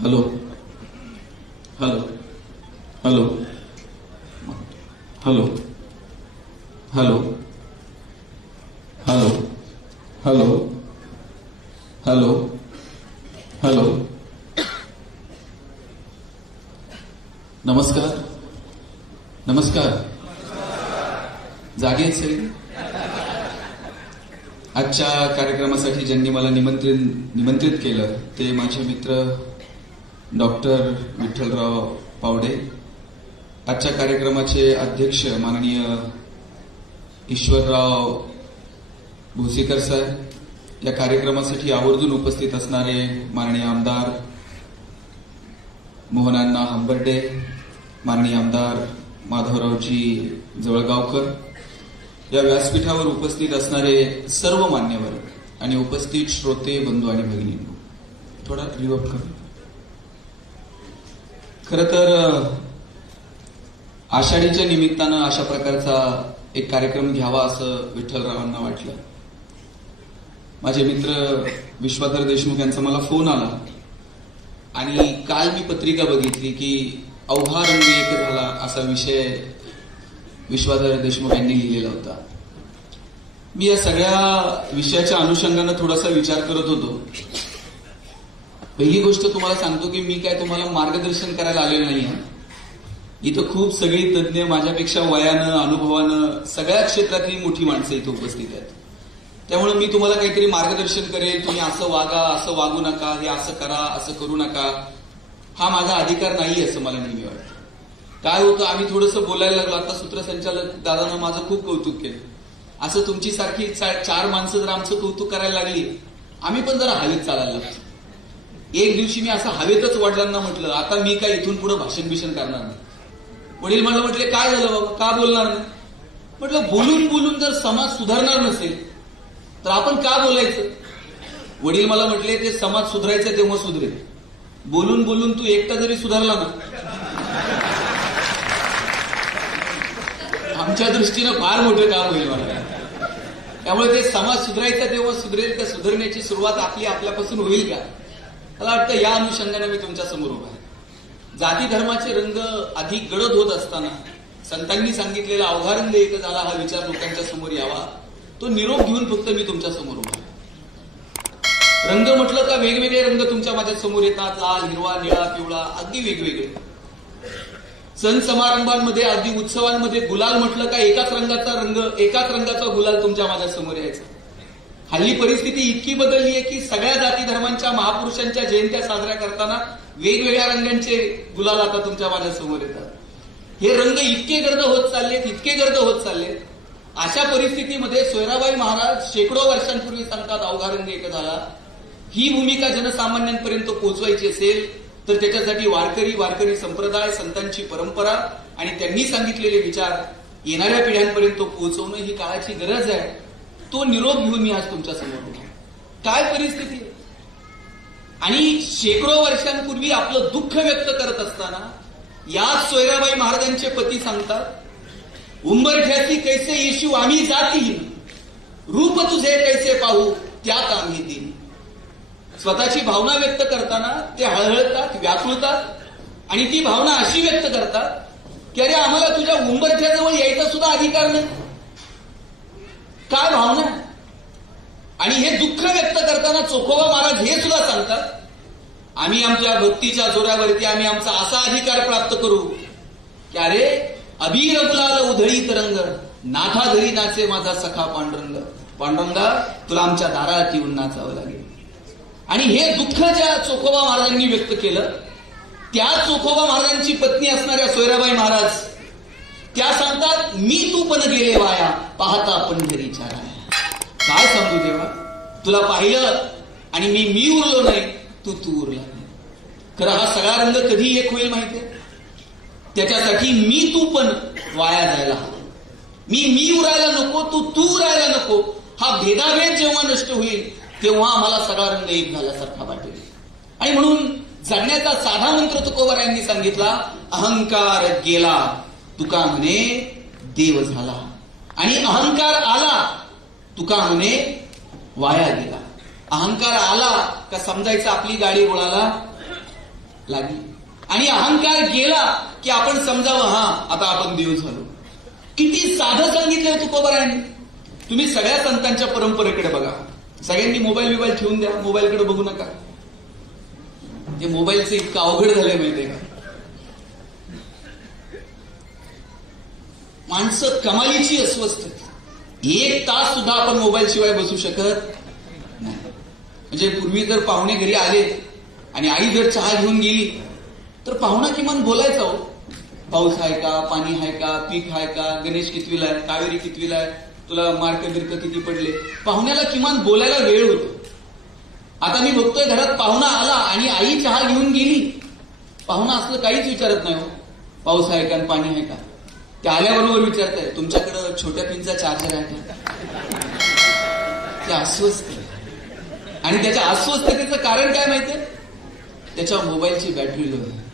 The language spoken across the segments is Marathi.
Hello hello hello hello hello hello hello hello hello नमस्कार नमस्कार जागे आहेत सगळे? आजच्या कार्यक्रमासाठी ज्यांनी मला निमंत्रित केलं ते माझे मित्र डॉक्टर विठ्ठलराव पावडे, आजच्या कार्यक्रमाचे अध्यक्ष माननीय ईश्वरराव भोसीकर साहेब, या कार्यक्रमासाठी आवर्जून उपस्थित असणारे माननीय आमदार मोहनअण्णा हंबर्डे, माननीय आमदार माधवरावजी जवळगावकर, या व्यासपीठावर उपस्थित असणारे सर्व मान्यवर आणि उपस्थित श्रोते बंधू आणि भगिनींनो, थोडा रिवर्ब करू. खरं तर आषाढीच्या निमित्तानं अशा प्रकारचा एक कार्यक्रम घ्यावा असं विठ्ठलरावांना वाटलं. माझे मित्र विश्वाधर देशमुख यांचा मला फोन आला आणि काल मी पत्रिका बघितली की अवघा रंग एक झाला असा विषय विश्वाधर देशमुख यांनी लिहिलेला होता. मी या सगळ्या विषयाच्या अनुषंगानं थोडासा विचार करत होतो. पहिली गोष्ट तुम्हाला सांगतो की मी काय तुम्हाला मार्गदर्शन करायला आलेलो नाहीये. इथं खूप सगळी तज्ज्ञ, माझ्यापेक्षा वयानं अनुभवानं सगळ्या क्षेत्रातली मोठी माणसं इथं उपस्थित आहेत. त्यामुळे मी तुम्हाला काहीतरी मार्गदर्शन करेल, तुम्ही असं वागा, असं वागू नका, हे असं करा, असं करू नका, हा माझा अधिकार नाही असं मला नेहमी वाटतं. काय होतं, आम्ही थोडंसं बोलायला लागलो. आता सूत्रसंचालक दादानं माझं खूप कौतुक केलं. असं तुमची सारखी 4 माणसं जर आमचं कौतुक करायला लागली, आम्ही पण जरा हवेत चालायला लागतो. एक दिवशी मी असं हवेतच वडिलांना म्हटलं, आता मी काय इथून पुढे भाषण करणार नाही. वडील मला म्हटले, काय झालं बाबा, का बोलणार नाही? म्हटलं, बोलून बोलून जर समाज सुधारणार नसेल तर आपण का बोलायचं? वडील मला म्हटले, ते समाज सुधारायचं तेव्हा सुधरेल, बोलून बोलून तू एकटा जरी सुधारला ना आमच्या दृष्टीनं फार मोठं काम होईल मला. त्यामुळे ते समाज सुधारायचा तेव्हा सुधरेल, त्या सुधारण्याची सुरुवात आपल्यापासून होईल का? मला वाटतं या अनुषंगाने मी तुमच्या समोर उभा आहे. जाती धर्माचे रंग अधिक गडद होत असताना संतांनी सांगितलेला अवघा रंग एक झाला हा विचार लोकांच्या समोर यावा, तो निरोप घेऊन फक्त मी तुमच्या समोर उभा आहे. रंग म्हटलं का वेगवेगळे रंग तुमच्या माझ्या समोर येतात, लाल, हिरवा, निळा, पिवळा, अगदी वेगवेगळे. सण समारंभांमध्ये, अगदी उत्सवांमध्ये गुलाल म्हटलं का एकाच रंगाचा गुलाल तुमच्या माझ्या समोर यायचा. हल्ली परिस्थिती इतकी बदलली आहे की सगळ्या जाती धर्मांच्या महापुरुषांच्या जयंत्या साजऱ्या करताना वेगवेगळ्या रंगांचे गुलाल आता तुमच्या माझ्या समोर येतात. हे रंग इतके गर्द होत चाललेत. अशा परिस्थितीमध्ये सोयराबाई महाराज शेकडो वर्षांपूर्वी सांगतात अवघा रंग एक झाला. ही भूमिका जनसामान्यांपर्यंत पोहोचवायची असेल तर त्याच्यासाठी वारकरी संप्रदाय, संतांची परंपरा आणि त्यांनी सांगितलेले विचार येणाऱ्या पिढ्यांपर्यंत पोहोचवणं ही काळाची गरज आहे. तो निरोप घेऊन मी आज तुमच्या समोर उभा. काय परिस्थिती आहे? आणि शेकडो वर्षांपूर्वी आपलं दुःख व्यक्त करत असताना याच सोयराबाई महाराजांचे पती सांगतात, उंबरठ्याची कैसे येशू आम्ही जातीहीन, रूप तुझे कैसे पाहू त्यात आम्ही दिन. स्वतःची भावना व्यक्त करताना ते हळहळतात, व्याकुळतात आणि ती भावना अशी व्यक्त करतात की अरे आम्हाला तुझ्या उंबरठ्याजवळ यायचा सुद्धा अधिकार नाही. काय भावना? आणि हे दुःख व्यक्त करताना चोखोबा महाराज हे सुद्धा सांगतात, आम्ही आमच्या भक्तीच्या जोरावरती आम्ही आमचा असा अधिकार प्राप्त करू की अरे अबीर गुलाल उधळीत रंग, नाथा घरी नाचे माझा सखा पांडुरंग, पांडुरंगा तुला आमच्या दारात येऊन नाचावं लागेल. आणि हे दुःख ज्या चोखोबा महाराजांनी व्यक्त केलं, त्या चोखोबा महाराजांची पत्नी असणाऱ्या सोयराबाई महाराज त्या सांगतात, मी तू पण गेले वाया पाहता पंढरीच्या राया. काय सांगू देवा, तुला पाहिलं आणि मी उरलो नाही, तू उरला नाही. खरं हा सगळा रंग कधी एक होईल माहितीये? त्याच्यासाठी मी तू पण वाया जायला हवं. मी उरायला नको, तू उरायला नको. हा भेदाभेद जेव्हा नष्ट होईल तेव्हा आम्हाला सगळा रंग एक झाल्यासारखा वाटेल. आणि म्हणून जगण्याचा साधा मंत्र तुकोबा यांनी सांगितला, अहंकार गेला तुका म्हणे देव झाला, आणि अहंकार आला तुका म्हणे वाया गेला. अहंकार आला का समजायचं आपली गाडी रुळाला लागली. आणि अहंकार गेला की आपण समजावं, हा आता आपण देव झालो. किती साधं सांगितलं तुकोबारायांनी. तुम्ही सगळ्या संतांच्या परंपरेकडे बघा. सगळ्यांनी मोबाईल ठेवून द्या, मोबाईलकडे बघू नका. ते मोबाईलचं इतकं अवघड झालंय माहितीये का. माणसं कमालीची अस्वस्थ. 1 तास सुद्धा आपण मोबाईल शिवाय बसू शकत नाही. म्हणजे पूर्वी जर पाहुणे घरी आले आणि आई जर चहा घेऊन गेली तर पाहुणा किमान बोलायचा, हो पाऊस आहे का, पाणी आहे का, पीक आहे का, गणेश कितवीला आहे, कावेरी कितवीला आहे, तुला मार्क बिर्क किती पडले. पाहुण्याला किमान बोलायला वेळ होतो. आता मी बघतोय घरात पाहुणा आला आणि आई चहा घेऊन गेली, पाहुणा असलं काहीच विचारत नाही, हो पाऊस आहे का आणि पाणी आहे का. ते आल्याबरोबर विचारताय तुमच्याकडं छोट्या पिनचा चार्जर आहे का. ते अस्वस्थ. आणि त्याच्या अस्वस्थतेचं कारण काय माहितीये, त्याच्या मोबाईलची बॅटरी लो आहे.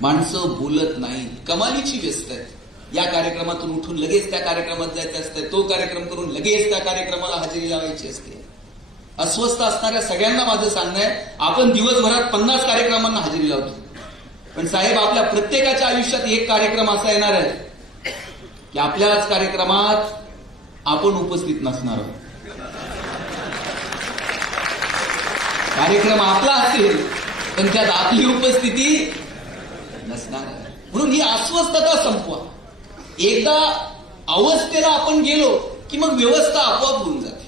माणसं बोलत नाही, कमालीची व्यस्त आहेत. या कार्यक्रमातून उठून लगेच त्या कार्यक्रमात जायचं असतं, तो कार्यक्रम करून लगेच त्या कार्यक्रमाला हजेरी लावायची असते. अस्वस्थ असणाऱ्या सगळ्यांना माझं सांगणं आहे, आपण दिवसभरात 50 कार्यक्रमांना हजेरी लावतो, पण साहेब आपल्या प्रत्येकाच्या आयुष्यात एक कार्यक्रम असा येणार आहे की आपल्याच कार्यक्रमात आपण उपस्थित नसणार आहोत. कार्यक्रम आपला असेल पण त्यात आपली उपस्थिती नसणार आहे. म्हणून ही अस्वस्थता संपवा. एकदा अवस्थेला आपण गेलो की मग व्यवस्था आपोआप होऊन जाते.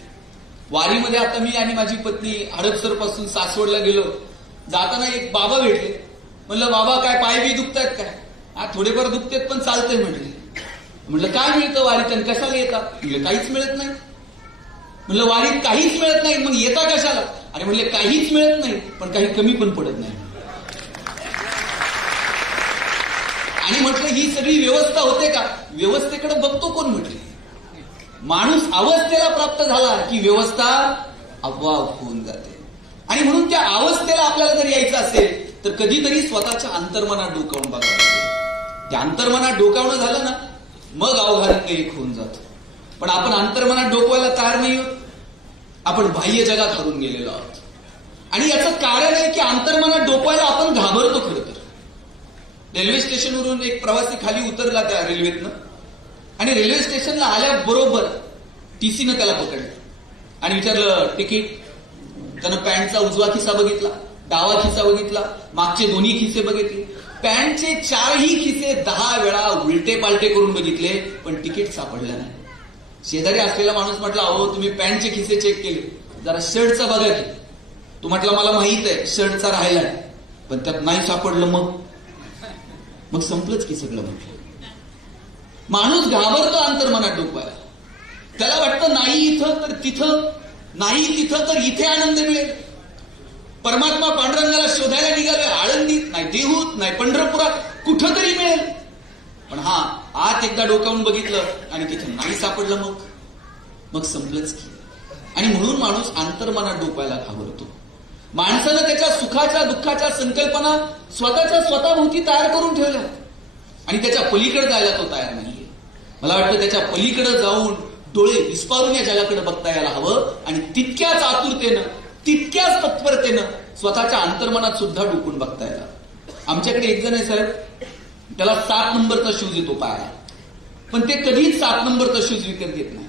वारीमध्ये आता मी आणि माझी पत्नी हडपसर पासून सासवडला गेलो. जाताना एक बाबा भेटले. म्हणलं बाबा काय पाय बी दुखतायत काय. हा थोडेफार दुखतेत पण चालतंय म्हटले. म्हटलं काय मिळतं वारीत आणि कशाला येतात. म्हणलं काहीच मिळत नाही. म्हणलं वारीत काहीच मिळत नाही मग येता कशाला. अरे म्हणले काहीच मिळत नाही पण काही कमी पण पडत नाही. आणि म्हटलं ही सगळी व्यवस्था होते का. व्यवस्थेकडे बघतो कोण म्हटले. माणूस अवस्थेला प्राप्त झाला की व्यवस्था आपोआप होऊन जाते. आणि म्हणून त्या अवस्थेला आपल्याला जर यायचं असेल तर कधीतरी स्वतःच्या अंतर्मनात डोकावून बघावं लागेल. त्या अंतर्मनात डोकावणं झालं ना मग अवघात एक होऊन जातो. पण आपण अंतर्मनात डोकवायला तयार नाही होत. आपण बाह्य जगात हरून गेलेलो आहोत. आणि याचं कारण आहे की अंतर्मनात डोकवायला आपण घाबरतो. खरं तर रेल्वे स्टेशनवरून एक प्रवासी खाली उतरला त्या रेल्वेतनं आणि रेल्वे स्टेशनला आल्याबरोबर टीसीनं त्याला पकडलं आणि विचारलं तिकीट. त्यानं पॅन्टचा उजवा खिसा बघितला, डावा खिसा बघितला, मागचे दोन्ही खिसे बघितले. पॅन्टचे 4ही खिसे 10 वेळा उलटे पालटे करून बघितले पण तिकीट सापडलं नाही. शेजारी असलेला माणूस म्हटला अहो तुम्ही पॅन्टचे खिसे चेक केले, जरा शर्टचा बघा की. तो म्हटला मला माहित आहे शर्टचा राहिलाय पण त्यात नाही सापडलं. मग संपलंच की सगळं. म्हटलं माणूस घाबरतो अंतर्मनात डोकवायला. त्याला वाटतं नाही इथं तर तिथं, नाही तिथं तर इथे आनंद मिळेल. परमात्मा पांडुरंगाला शोधायला निघाले आळंदीत नाही, देहूत नाही, पंढरपुरात कुठं तरी मिळेल. पण हा आत एकदा डोकावून बघितलं आणि तिथं नाही सापडलं मग संपलंच की. आणि म्हणून माणूस अंतर्मनात डोकवायला घाबरतो. माणसानं त्याच्या सुखाच्या दुःखाच्या संकल्पना स्वतःच्या स्वतःभोवती तयार करून ठेवल्या आणि त्याच्या पलीकडे जायला तो तयार नाहीये. मला वाटतं त्याच्या पलीकडे जाऊन डोळे विस्पारून या जगाकडे बघता यायला हवं आणि तितक्याच आतुरतेनं तितक्याच तत्परतेनं स्वतःच्या अंतर्मनात सुद्धा डोकून बघता यायला. आमच्याकडे एक जण आहे साहेब, त्याला 7 नंबरचा शूज येतो पायाला पण ते कधीच 7 नंबरचा शूज विकत घेत नाही.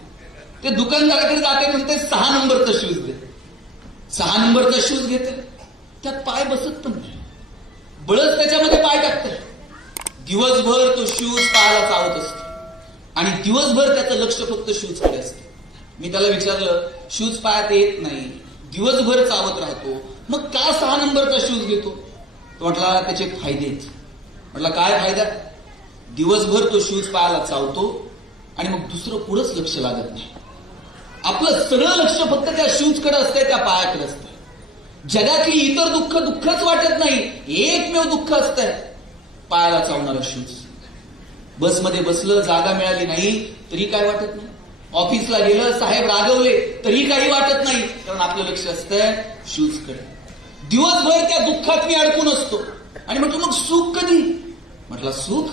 ते दुकानदाराकडे जाते म्हणते 6 नंबरचा शूज दे. 6 नंबरचा शूज घेते त्यात पाय बसत पण नाही, बळच त्याच्यामध्ये पाय टाकते. दिवसभर तो शूज पायाला चावत असतो आणि दिवसभर त्याचं लक्ष फक्त शूजकडे असते. मी त्याला विचारलं शूज पायात येत नाही, दिवसभर चावत राहतो, मग का 6 नंबरचा शूज घेतो. तो म्हटला त्याचे फायदे आहेत. म्हटलं काय फायदा. दिवसभर तो शूज पायाला चावतो आणि मग दुसरं पुढंच लक्ष लागत नाही. आपलं सगळं लक्ष फक्त त्या शूजकडे असतंय, त्या पायाकडे असतंय. जगातली इतर दुःख दुःखच वाटत नाही, एकमेव दुःख असतंय पायाला चावणारा शूज. बसमध्ये बसलं जागा मिळाली नाही तरी काय वाटत नाही. ऑफिसला गेलं साहेब रागवले तरी काही वाटत नाही, कारण आपलं लक्ष असतंय शूजकडे. दिवसभर त्या दुःखात मी अडकून असतो. आणि म्हटलं मग सुख कधी. म्हटलं सुख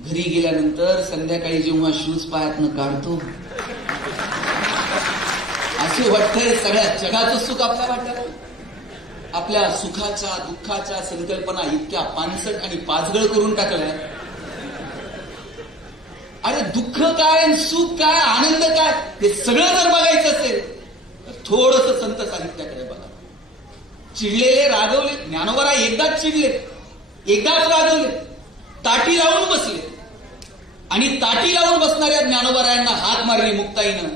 घरी गेल्यानंतर संध्याकाळी जेव्हा शूज पायातनं काढतो असं वाटतंय सगळ्या जगाचं सुख आपल्या वाट्याला. आपल्या सुखाच्या दुःखाच्या संकल्पना इतक्या पानसट आणि पाचगळ करून टाकल्या. अरे दुःख काय, सुख काय, आनंद काय, हे सगळं जर बघायचं असेल तर थोडंसं संत साहित्याकडे बघा. चिडलेले, रागवले, ज्ञानोबा एकदाच चिडले, एकदाच रागवले, ताटी लावून बसले आणि ताटी लावून बसणाऱ्या ज्ञानोबारायांना हाक मारली मुक्ताईनं.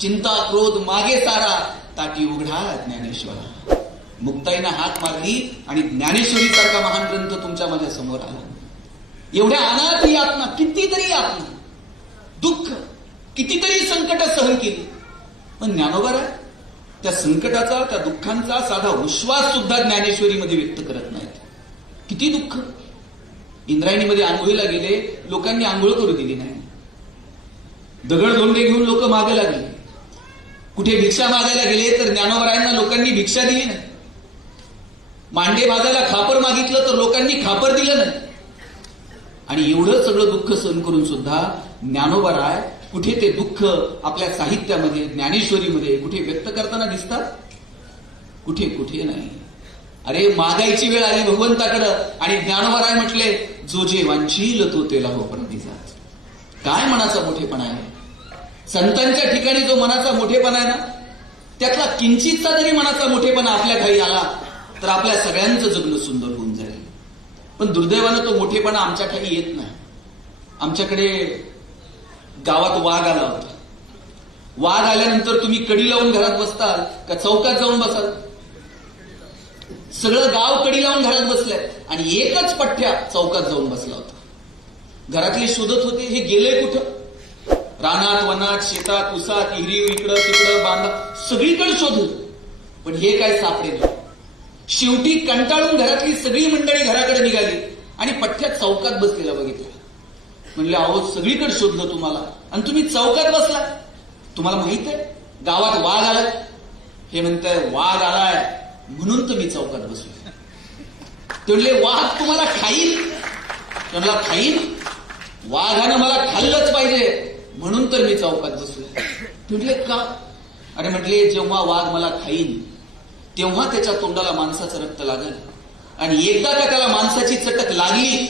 चिंता क्रोध मागे सारा, ताटी उघडा ज्ञानेश्वरा. मुक्ताईनं हाक मारली आणि ज्ञानेश्वरी सारखा महान ग्रंथ तुमच्या माझ्या समोर आला. एवढ्या अनाथ यातना, कितीतरी यातना, दुःख, कितीतरी संकट सहन केली, पण ज्ञानोबा त्या संकटाचा, त्या दुःखांचा साधा विश्वास सुद्धा ज्ञानेश्वरीमध्ये व्यक्त करत नाहीत. किती दुःख. इंद्रायणीमध्ये आंघोळीला गेले, लोकांनी आंघोळ करू दिली नाही. दगड धोंडे घेऊन लोक मागे लागले. कुठे भिक्षा मागायला गेले तर ज्ञानोबरायांना लोकांनी भिक्षा दिली नाही. मांडे भाजायला खापर मागितलं तर लोकांनी खापर दिलं नाही. आणि एवढं सगळं दुःख सहन करून सुद्धा ज्ञानोबराय कुठे ते दुःख आपल्या साहित्यामध्ये, ज्ञानेश्वरीमध्ये कुठे व्यक्त करताना दिसतात? कुठे कुठे नाही. अरे मागायची वेळ आली भगवंताकडं आणि ज्ञानोबराय म्हटले, जो जे वांछील तो तेला हो प्रतिजात. काय मनाचा मोठेपणा आहे. संतांच्या ठिकाणी जो मनाचा मोठेपणा आहे ना, त्यातला किंचितचा जरी मनाचा मोठेपणा आपल्या काही आला तर आपल्या सगळ्यांचं जगणं सुंदर होऊन जाईल. पण दुर्दैवानं तो मोठेपणा आमच्या काही येत नाही. आमच्याकडे गावात वाघ आला होता. वाघ आल्यानंतर तुम्ही कडी लावून घरात बसताल का चौकात जाऊन बसाल? सगळं गाव कडी लावून घरात बसलंय आणि एकच पठ्ठ्या चौकात जाऊन बसला होता. घरातले शोधत होते, हे गेले कुठं? रानात, वनात, शेतात, उसात, हिरीव, इकडं तिकडं, बांधा, सगळीकडे शोधलं, पण हे काय सापडेल. शेवटी कंटाळून घरातली सगळी मंडळी घराकडे निघाली आणि पठ्ठ्यात चौकात बसलेला बघितला. म्हणले, अहो सगळीकडे शोधलं तुम्हाला आणि तुम्ही चौकात बसला. तुम्हाला माहित आहे गावात वाघ आलाय? हे म्हणताय वाघ आलाय म्हणून तुम्ही चौकात बसलो. ते म्हणले, वाघ तुम्हाला खाईल? त्यांना खाईल? वाघानं मला खाल्लंच पाहिजे म्हणून तर मी चौकात बसलो. म्हटले का? अरे म्हटले, जेव्हा वाघ मला खाईल तेव्हा त्याच्या तोंडाला माणसाचं रक्त लागेल आणि एकदा का त्याला माणसाची चटक लागली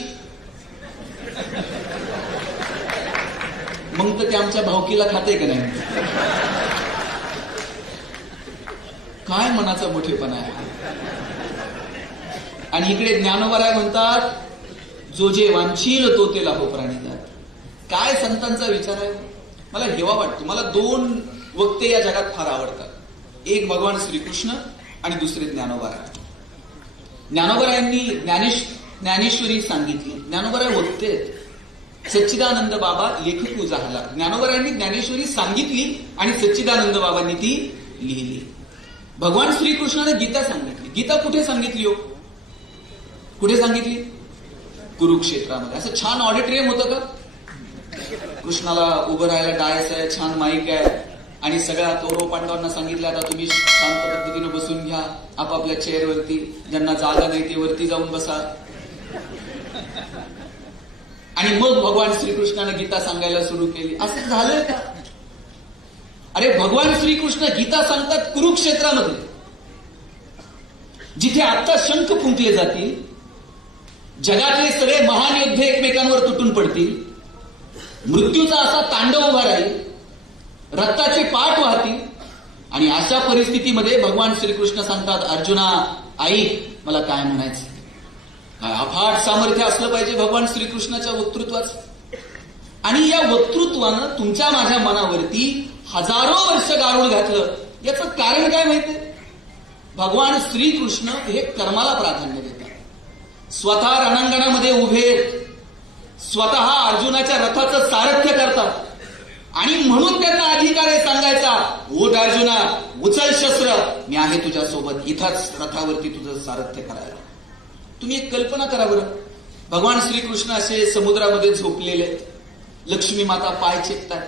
मग तर ते आमच्या भावकीला खाते का नाही? काय मनाचा मोठेपणा आहे. आणि इकडे ज्ञानोबराय म्हणतात, जो जे वांछील तो तेला हो प्राणिजात. काय संतांचा विचार आहे. मला हेवा वाटतो. मला दोन वक्ते या जगात फार आवडतात. एक भगवान श्रीकृष्ण आणि दुसरे ज्ञानोबराय. ज्ञानोबरायांनी ज्ञानेश्वरी सांगितली. ज्ञानोबराय वक्ते आहेत. सच्चिदानंद बाबा लेखक उजाहला. ज्ञानोबरायांनी ज्ञानेश्वरी सांगितली आणि सच्चिदानंद बाबांनी ती लिहिली. भगवान श्रीकृष्णाने गीता सांगितली. गीता कुठे सांगितली हो? कुठे सांगितली? कुरुक्षेत्रामध्ये. असं छान ऑडिटोरियम होतं का? कृष्णाला उभं राहायला डायस आहे, छान माईक आहे आणि सगळ्या कौरव पांडवांना सांगितलं, आता तुम्ही शांत पद्धतीने बसून घ्या आपापल्या चेअरवरती, ज्यांना जागा नाही ते वरती जाऊन बसा. आणि मग भगवान श्रीकृष्णाने गीता सांगायला सुरू केली. असं झालंय का? अरे भगवान श्रीकृष्ण गीता सांगतात कुरुक्षेत्रामध्ये, जिथे आता शंख फुंकले जातील, जगातले सगळे महान योद्धे एकमेकांवर तुटून पडतील, मृत्यूचा असा तांडव उभा राहील, रक्ताचे पाठ वाहतील. आणि अशा परिस्थितीमध्ये भगवान श्रीकृष्ण सांगतात, अर्जुना ऐक मला काय म्हणायचं. काय अफाट सामर्थ्य असलं पाहिजे भगवान श्रीकृष्णाच्या वक्तृत्वाचं. आणि या वक्तृत्वानं तुमच्या माझ्या मनावरती हजारो वर्ष गारुड घातलं. याचं कारण काय माहितीये? भगवान श्रीकृष्ण हे कर्माला प्राधान्य देतात. स्वतः रणांगणामध्ये उभे, स्वतः अर्जुनाच्या रथाचं सारथ्य करतात आणि म्हणून त्यांना अधिकार आहे सांगायचा, उठ अर्जुना, उचल शस्त्र, मी आहे तुझ्या सोबत, इथंच रथावरती तुझं सारथ्य करायला. तुम्ही एक कल्पना करा बरं, भगवान श्रीकृष्ण असे समुद्रामध्ये झोपलेले, लक्ष्मी माता पाय चेपतात,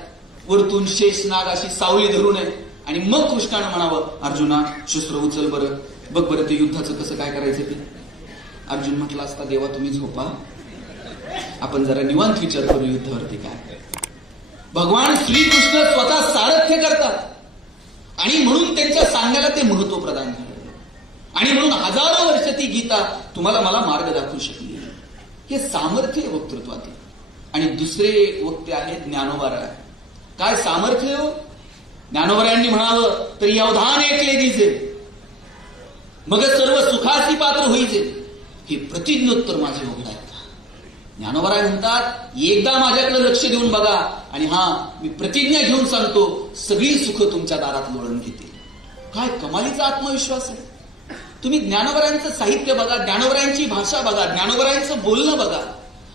वरतून शेषनाग अशी सावली धरून आहे आणि मग कृष्णानं म्हणावं, अर्जुना शस्त्र उचल बरं, बघ बरं ते युद्धाचं कसं काय करायचं ते. अर्जुन म्हटला असता, देवा तुम्ही झोपा, आपण जरा निवांत विचार करू युद्धावरती काय. भगवान श्रीकृष्ण स्वतः सारथ्य करतात आणि म्हणून त्यांच्या सांगण्याला ते महत्व प्रदान झालं. आणि म्हणून हजारो वर्ष ती गीता तुम्हाला मला मार्ग दाखवू शकली. हे सामर्थ्य आहे वक्तृत्वातील. आणि दुसरे वक्ते आहेत ज्ञानोबाराय. काय सामर्थ्य हो? ज्ञानोबारायांनी म्हणावं तर अवधान ऐकले दिसे मग सर्व सुखासी पात्र होईजे, हे प्रतिज्ञोत्तर माझे वक्ता आहेत. ज्ञानोबाराय म्हणतात एकदा माझ्याकडे लक्ष देऊन बघा आणि मी प्रतिज्ञा घेऊन सांगतो सगळी सुख तुमच्या दारात लोळण घेतील. काय कमालीचा आत्मविश्वास आहे. तुम्ही ज्ञानोबारायांचं साहित्य बघा, ज्ञानोबारायांची भाषा बघा, ज्ञानोबारायांचं बोलणं बघा,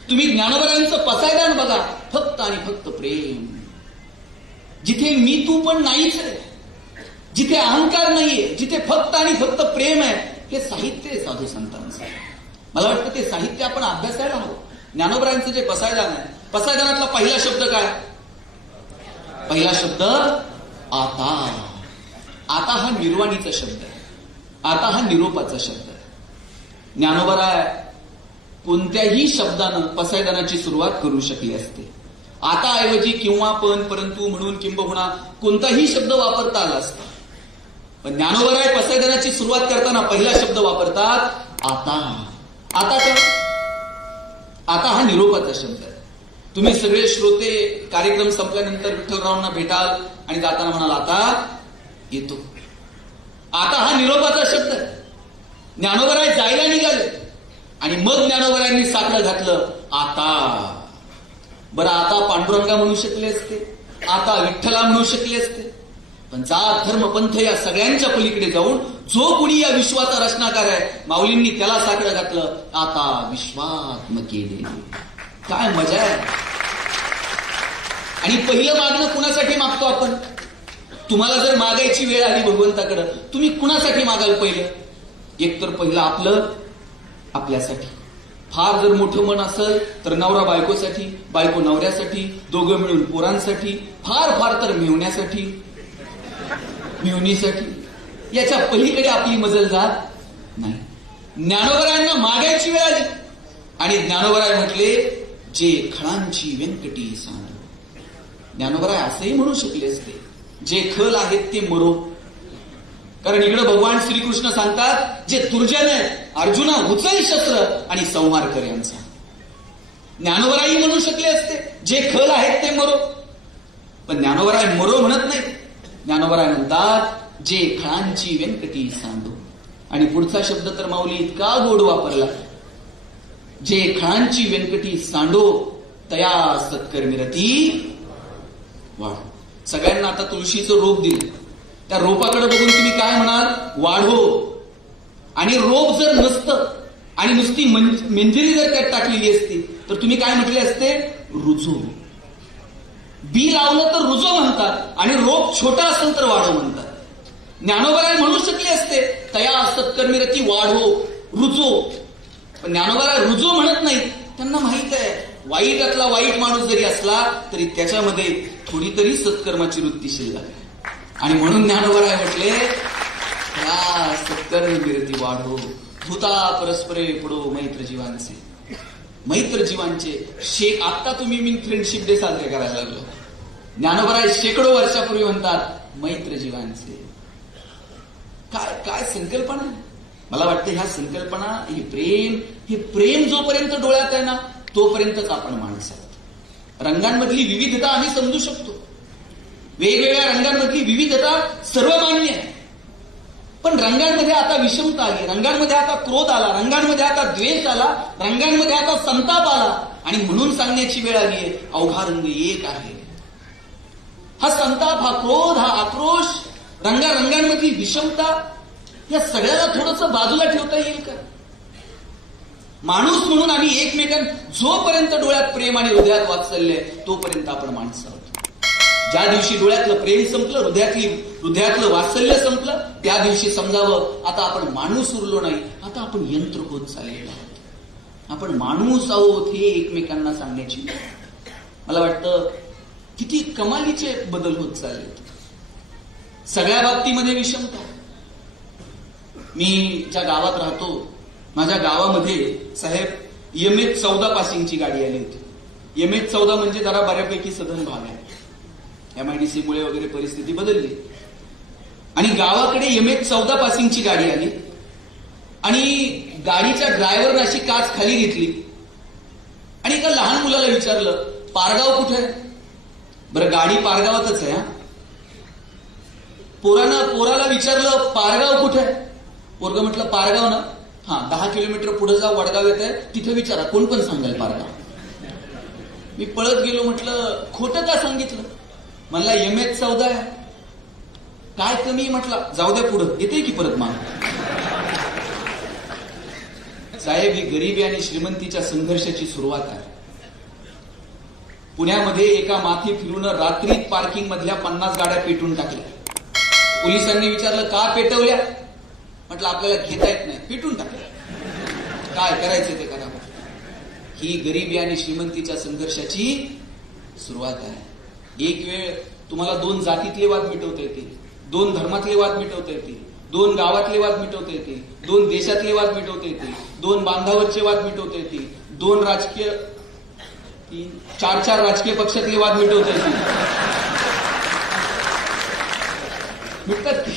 तुम्ही ज्ञानोबारायांचं पसायदान बघा. फक्त आणि फक्त प्रेम. जिथे मी तू पण नाहीच आहे, जिथे अहंकार नाहीये, जिथे फक्त आणि फक्त प्रेम आहे, हे साहित्य आहे साधू संतांचं. मला वाटतं ते साहित्य आपण अभ्यासायला हवं. ज्ञानोबारायांचं जे पसायदान आहे, पसायदानातला पहिला शब्द काय? पहिला शब्द आता. आता हा निर्वाणीचा शब्द आहे. आता हा निरोपाचा शब्द आहे. ज्ञानोबाराय कोणत्याही शब्दानं पसायदानाची सुरुवात करू शकली असते. आता ऐवजी किंवा पण, परंतु, म्हणून, किंबहुना कोणताही शब्द वापरता आला असता. पण ज्ञानोबाराय पसायदानाची सुरुवात करताना पहिला शब्द वापरतात आता. आता काय? आता हा निरोपाचा शब्द आहे. तुम्ही सगळे श्रोते कार्यक्रम संपल्यानंतर विठ्ठलरावांना भेटाल आणि जाताना म्हणाल आता येतो. आता हा निरोपाचा शब्द आहे. ज्ञानोबाराय जायला निघाले आणि मग ज्ञानोबारायांनी साकडं घातलं आता. बरं आता पांडुरंगा म्हणू शकले असते, आता विठ्ठला म्हणू शकले असते, पण जात धर्म पंथ या सगळ्यांच्या पलीकडे जाऊन जो कुणी या विश्वाचा रचनाकार आहे माऊलींनी त्याला साकडं घातलं आता विश्वात्मके देवी. काय मजा आहे. आणि पहिलं मागणं कुणासाठी मागतो आपण? तुम्हाला जर मागायची वेळ आली भगवंताकडे, तुम्ही कुणासाठी मागाल पहिलं? एकतर पहिलं आपल्यासाठी. फार जर मोठं मन असेल तर नवरा बायकोसाठी, बायको नवऱ्यासाठी, दोघं मिळून पोरांसाठी, फार फार तर मेवण्यासाठी, मेवणीसाठी. याच्या पलीकडे आपली मजल जात नाही. ज्ञानोबारायांना मागायची वेळ आली आणि ज्ञानोबाराय म्हटले जे खळांची व्यंकटी सांडो. ज्ञानोबाराय असंही म्हणू शकले असते जे खल आहेत ते मरो. कारण इकडे भगवान श्रीकृष्ण सांगतात जे दुर्जन आहे अर्जुना उचल शस्त्र आणि संहार कर यांचा. ज्ञानोबाराय म्हणू शकले असते जे खल आहेत ते मरो. पण ज्ञानोबाराय मरो म्हणत नाही. ज्ञानोबाराय म्हणतात जे खळांची व्यंकटी सांडो. आणि पुढचा शब्द तर माऊली इतका गोड वापरला, जे खळांची व्यंकटी सांडो तया सत्कर्मी रती वाढ. सगळ्यांना आता तुळशीचं रोप दिलं, त्या रोपाकडे बघून तुम्ही काय म्हणाल? वाढो. आणि रोप जर नसतं आणि नुसती मेंजिरी जर त्यात टाकलेली असती तर तुम्ही काय म्हटले असते? रुजो. बी लावलं तर रुजो म्हणतात आणि रोप छोटा असेल तर वाढो म्हणतात. ज्ञानोबाराय म्हणू शकले असते तया सत्कर्मी रती वाढो, रुजो. पण ज्ञानोबाराय रुजो म्हणत नाही. त्यांना माहित आहे वाईटातला वाईट माणूस जरी असला तरी त्याच्यामध्ये थोडी तरी सत्कर्माची वृत्ती शिल्लक आहे. आणि म्हणून ज्ञानोबाराय म्हटले या सत्कर्मी रती वाढो, भूता परस्परे पुढो मैत्र जीवांचे. मैत्र जीवांचे आता तुम्ही मी फ्रेंडशिप डे साजरे करायला लागलो. ज्ञानोबाराय शेकडो वर्षापूर्वी म्हणतात मैत्र जीवांचे. काय काय संकल्पना. मला वाटतं ह्या संकल्पना, हे प्रेम जोपर्यंत डोळ्यात आहे ना तोपर्यंतच आपण माणसं आहोत. रंगांमधली विविधता आम्ही समजू शकतो, वेगवेगळ्या रंगांमधली विविधता सर्वमान्य आहे. पण रंगांमध्ये आता विषमता आली, रंगांमध्ये आता क्रोध आला, रंगांमध्ये आता द्वेष आला, रंगांमध्ये आता संताप आला. आणि म्हणून सांगण्याची वेळ आली आहे अवघा रंग एक आहे. हा संताप, हा क्रोध, हा आक्रोश, रंगांमधली विषमता, या सगळ्याला थोडंसं बाजूला ठेवता येईल का? माणूस म्हणून आम्ही एकमेकांना जोपर्यंत डोळ्यात प्रेम आणि हृदयात वात्सल्य तोपर्यंत आपण माणसं आहोत. ज्या दिवशी डोळ्यातलं प्रेम संपलं, हृदयातलं वात्सल्य संपलं, त्या दिवशी समजावं आता आपण माणूस उरलो नाही, आता आपण यंत्र होत चाललेलो आहोत. आपण माणूस आहोत हे एकमेकांना सांगण्याची मला वाटतं किती कमालीचे बदल होत चालले. सगळ्या बाबतीमध्ये विषमता. मी ज्या गावात राहतो, माझ्या गावामध्ये साहेब MH14 पासिंगची गाडी आली होती. MH14 म्हणजे जरा बऱ्यापैकी सधन भाग आहे. MIDC मुळे वगैरे परिस्थिती बदलली आणि गावाकडे MH14 पासिंगची गाडी आली आणि गाडीच्या ड्रायव्हरने अशी काच खाली घेतली आणि एका लहान मुलाला विचारलं, पारगाव कुठे आहे? बरं, गाडी पारगावातच आहे. हा, पोराला विचारलं, पारगाव कुठे आहे? पोरग म्हटलं, पारगाव ना, हा 10 किलोमीटर पुढे जा, वडगाव येत आहे, तिथे विचारा, कोण पण सांगेल पारगाव. मी पळत गेलो, म्हटलं खोटं का सांगितलं? म्हणला MH14 आहे. काय कमी? म्हटलं जाऊ द्या, पुढं येते की परत मान. साहेब, ही गरिबी आणि श्रीमंतीच्या संघर्षाची सुरुवात आहे. पुण्यामध्ये एका माथी फिरून रात्रीत पार्किंग मधल्या 50 गाड्या पेटून टाकल्या. पोलिसांनी विचारलं, का पेटवल्या? म्हटलं आपल्याला घेता येत नाही, पेटून टाकल्या. काय करायचं ते करा. ही गरिबी आणि श्रीमंतीच्या संघर्षाची सुरुवात आहे. एक वेळ तुम्हाला 2 जातीतले वाद मिटवता येतील, 2 धर्मातले वाद मिटवता येतील, 2 गावातले वाद मिटवता येतील, 2 देशातले वाद मिटवता येतील, 2 बांधावरचे वाद मिटवता येतील, 2 राजकीय 4 राजकीय पक्षातले वाद मिटवता येतील. मिटतात की?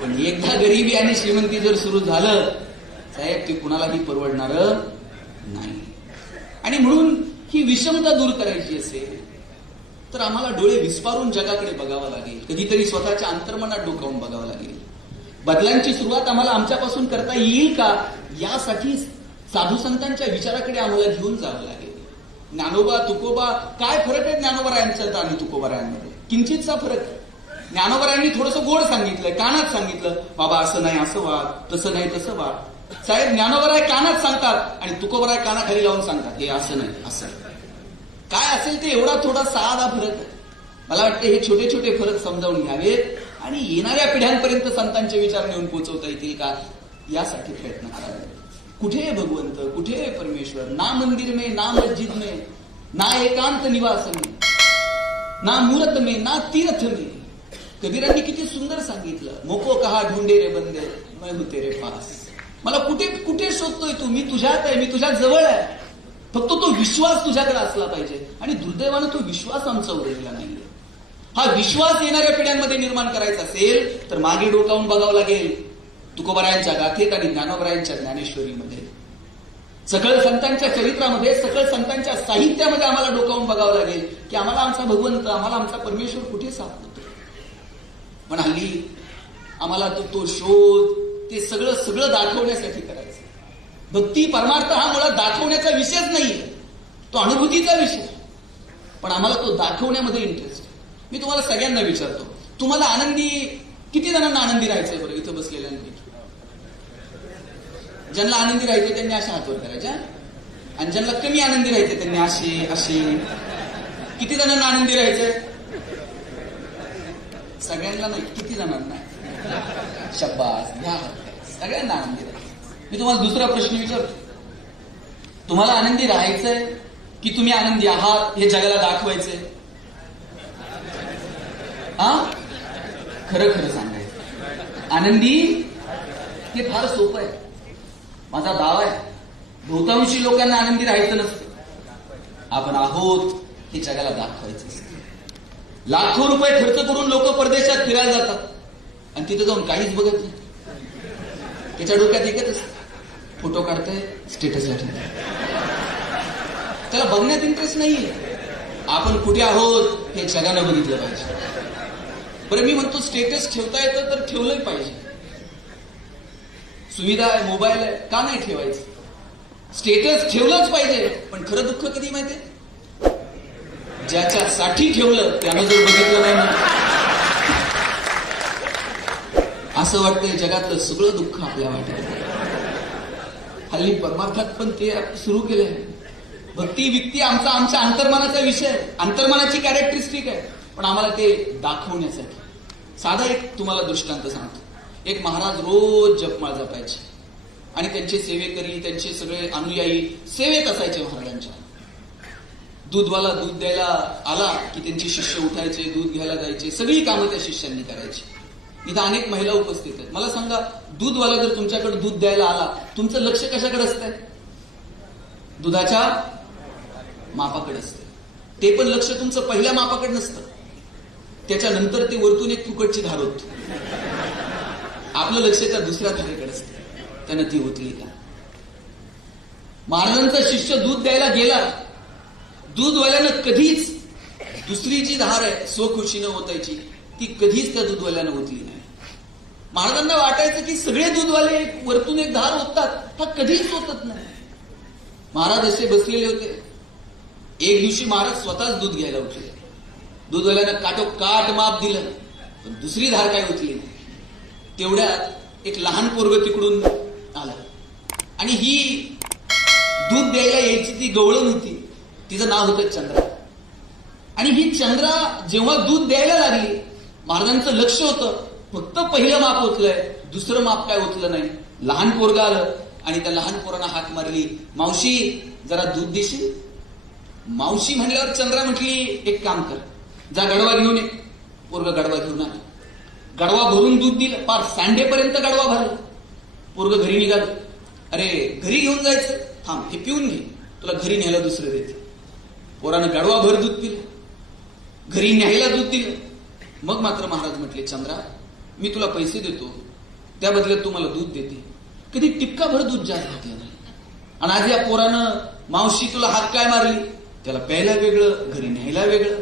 पण एकदा गरिबी आणि श्रीमंती जर सुरू झालं साहेब, ते कुणालाही परवडणार नाही. आणि म्हणून ही विषमता दूर करायची असेल तर आम्हाला डोळे विस्पारून जगाकडे बघावं लागेल. कधीतरी स्वतःच्या अंतर्मनात डोकावून बघावं लागेल. बदलांची सुरुवात आम्हाला आमच्यापासून करता येईल का, यासाठी साधू संतांच्या विचाराकडे आम्हाला घेऊन जावं लागेल. ज्ञानोबा, तुकोबा, काय फरक आहे ज्ञानोबरायांचा आणि तुकोबरायांमध्ये? किंचितचा फरक आहे. ज्ञानोबरायांनी थोडंसं गोड सांगितलंय, कानात सांगितलं, बाबा असं नाही असं वाग, तसं नाही तसं वाग. साहेब, ज्ञानोबराय कानात सांगतात आणि तुकोबराय कानाखाली लावून सांगतात, हे असं नाही असं. काय असेल ते एवढा थोडा साधा फरक आहे. मला वाटतं हे छोटे छोटे फरक समजावून घ्यावेत आणि येणाऱ्या पिढ्यांपर्यंत संतांचे विचार नेऊन पोहोचवता येतील का, यासाठी प्रयत्न करावे. कुठे भगवंत, कुठे परमेश्वर? ना मंदिर में, ना मस्जिद में, ना एकांत निवास में, ना मूर्त में, ना तीर्थ में. कबीरांनी किती सुंदर सांगितलं, मोको कहा ढूंढे रे बंदे, मैं हूं तेरे पास. मला कुठे कुठे शोधतोय तू? मी तुझ्यात आहे, मी तुझ्या जवळ आहे. फक्त तो विश्वास तुझ्याकडे असला पाहिजे. आणि दुर्दैवानं तो विश्वास आमचा उरलेला नाहीये. हा विश्वास येणाऱ्या पिढ्यांमध्ये निर्माण करायचा असेल तर मागे डोकावून बघावं लागेल तुकोबरायांच्या गाथेत आणि ज्ञानोबरायांच्या ज्ञानेश्वरीमध्ये. सकळ संतांच्या चरित्रामध्ये, सकळ संतांच्या साहित्यामध्ये आम्हाला डोकावून बघावं लागेल की आम्हाला आमचा भगवंत, आम्हाला आमचा परमेश्वर कुठे सापडतो. पण हल्ली आम्हाला तो शोध, ते सगळं दाखवण्यासाठी करायचं. भक्ती परमार्थ हा मुळात दाखवण्याचा विषयच नाहीये, तो अनुभूतीचा विषय. पण आम्हाला तो दाखवण्यामध्ये इंटरेस्ट आहे. मी तुम्हाला सगळ्यांना विचारतो, तुम्हाला आनंदी, किती जणांना आनंदी राहायचंय बरं इथं बसलेल्यांपैकी? ज्यांना आनंदी राहायचे त्यांनी अशा हातवर करायच्या, आणि ज्यांना कमी आनंदी राहायचे त्यांनी असे असे. किती जणांना आनंदी राहायचंय? सगळ्यांना नाही. किती जणांना? शब्बास, घ्या. सगळ्यांना आनंदी राहायचं. मी तुम्हाला दुसरा प्रश्न विचारतो, तुम्हाला आनंदी राहायचंय की तुम्ही आनंदी आहात हे जगाला दाखवायचंय? हा, खरं खरं सांगायचं. आनंदी हे फार सोपं आहे. माझा दावा आहे, बहुतांशी लोकांना आनंदी राहायचं नसतं. आपण आहोत हे जगाला दाखवायचं असतं. लाखो रुपये खर्च करून लोक परदेशात फिरायला जातात आणि तिथे जाऊन काहीच बघत नाही. त्याच्या डोक्यात एकच असतं, फोटो काढताय, स्टेटसला ठेवताय. त्याला बघण्यात इंटरेस्ट नाहीये. आपण कुठे आहोत हे जगानं बघितलं पाहिजे. बरं, मी म्हणतो स्टेटस ठेवता येतं तर ठेवलंही पाहिजे. सुविधा आहे, मोबाईल आहे, का नाही ठेवायचं? स्टेटस ठेवलंच पाहिजे. पण खरं दुःख कधी माहितीये? ज्याच्यासाठी ठेवलं त्यानं जर बघितलं नाही ना, असं वाटतंय जगातलं सगळं दुःख आपल्या वाटेल. हल्ली परमार्थात पण ते सुरू केलंय. भक्ती विक्ती आमच्या अंतर्मनाचा विषय आहे, अंतर्मनाची कॅरेक्टरिस्टिक आहे. पण आम्हाला ते दाखवण्यासाठी साधा एक तुम्हाला दृष्टांत सांगतो. एक महाराज रोज जपमाळ जपायचे आणि त्यांचे सेवेकरी, त्यांचे सगळे अनुयायी सेवेत असायचे महाराजांच्या. दूधवाला दूध द्यायला आला की त्यांचे शिष्य उठायचे, दूध घ्यायला जायचे, सगळी कामं त्या शिष्यांनी करायची. इथं अनेक महिला उपस्थित आहेत. मला सांगा, दूधवाला जर तुमच्याकडे दूध द्यायला आला, तुमचं लक्ष कशाकडे असतंय? दुधाच्या मापाकडे असते. ते पण लक्ष तुमचं पहिल्या मापाकडे नसतं, त्याच्यानंतर ते वरतून एक फुकटची धार होत. आपलं लक्ष त्या दुसऱ्या धारेकडे असतं. त्यानं ती ओतली का? महाराजांचा शिष्य दूध द्यायला गेला, दूधवाल्यानं कधीच दुसरी जी धार आहे स्वखुशीनं ओतायची ती कधीच त्या दूधवाल्यानं ओतली नाही. महाराजांना वाटायचं की सगळे दूधवाले वरतून एक धार ओततात, हा कधीच ओतत नाही. महाराज असे बसलेले होते. एक दिवशी महाराज स्वतःच दूध घ्यायला उठले. दूधवाल्यानं काटोकाट माप दिलं, पण दुसरी धार काय ओतली नाही. तेवढ्यात एक लहान पोरग तिकडून आलं आणि ही दूध द्यायला यायची ती गवळण होती. तिचं नाव होतं चंद्रा. आणि ही चंद्रा जेव्हा दूध द्यायला लागली, महाराजांचं लक्ष होतं फक्त पहिलं माप ओतलंय, दुसरं माप काय ओतलं नाही. लहान पोरग आलं आणि त्या लहान पोरांना हाक मारली, मावशी जरा दूध देशील? मावशी म्हणल्यावर चंद्रा म्हटली, एक काम कर, जा गडवा घेऊन ये. पोरग गडवा घेऊन आला. गडवा भरून दूध दिलं, पार सांडेपर्यंत गडवा भरला. पोरग घरी निघालं. अरे घरी घेऊन जायचं, थांब हे पिऊन घे, तुला घरी न्यायला दुसरं देते. पोरानं गडवा भर दूध पिलं, घरी न्यायला दूध दिलं. मग मात्र महाराज म्हटले, चंद्रा मी तुला पैसे देतो, त्या बदल्यात तू मला दूध देते. कधी टिपका भर दूध जास्त घातलं नाही. आणि आज या पोरानं मावशी तुला हात काय मारली, त्याला प्यायला वेगळं, घरी न्यायला वेगळं.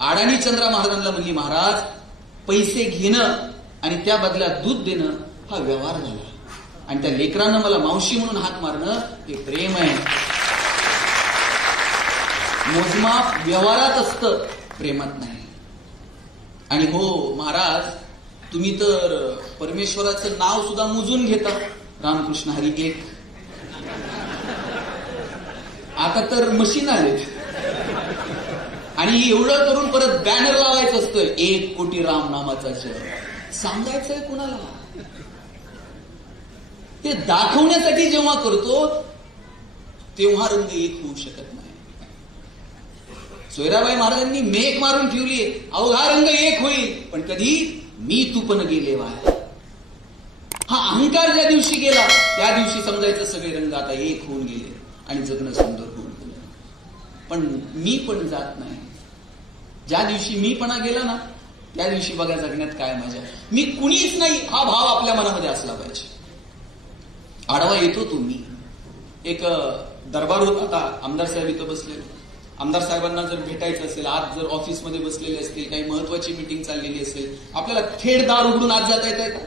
आडाणी चंद्रा महाराजांना म्हणली, महाराज पैसे घेणं आणि त्या बदल्यात दूध देणं हा व्यवहार झाला, आणि त्या लेकरानं मला मावशी म्हणून हात मारणं हे प्रेम आहे. मोजमाप व्यवहारात असतं, प्रेमात नाही. आणि हो महाराज, तुम्ही तर परमेश्वराचं नाव सुद्धा मोजून घेता. रामकृष्ण हरी एक. आता तर मशीन आले आणि एवढं करून परत बॅनर लावायचं असतं, 1 कोटी राम नामाचा जप. सांगायचंय कुणाला? ते दाखवण्यासाठी जेव्हा करतो तेव्हा रंग एक होऊ शकत नाही. सोयराबाई महाराजांनी मेक मारून ठेवलीये, अवघा रंग एक होईल, पण कधी मी तू पण गेले वाया. हा अहंकार ज्या दिवशी गेला त्या दिवशी समजायचं सगळे रंग आता एक होऊन गेले आणि जगणं सुंदर होऊन गेलं. पण मी पण जात नाही. ज्या दिवशी मीपणा गेला ना त्या दिवशी बघा जगण्यात काय मजा. मी कुणीच नाही हा भाव आपल्या मनामध्ये असला पाहिजे. आडवा येतो तो मी. एक दरबार होता, आता आमदार साहेब इथं बसले. आमदार साहेबांना जर भेटायचं असेल, आज जर ऑफिसमध्ये बसलेले असतील, काही महत्वाची मीटिंग चाललेली असेल, आपल्याला थेट दार उघडून आज जाता येत का?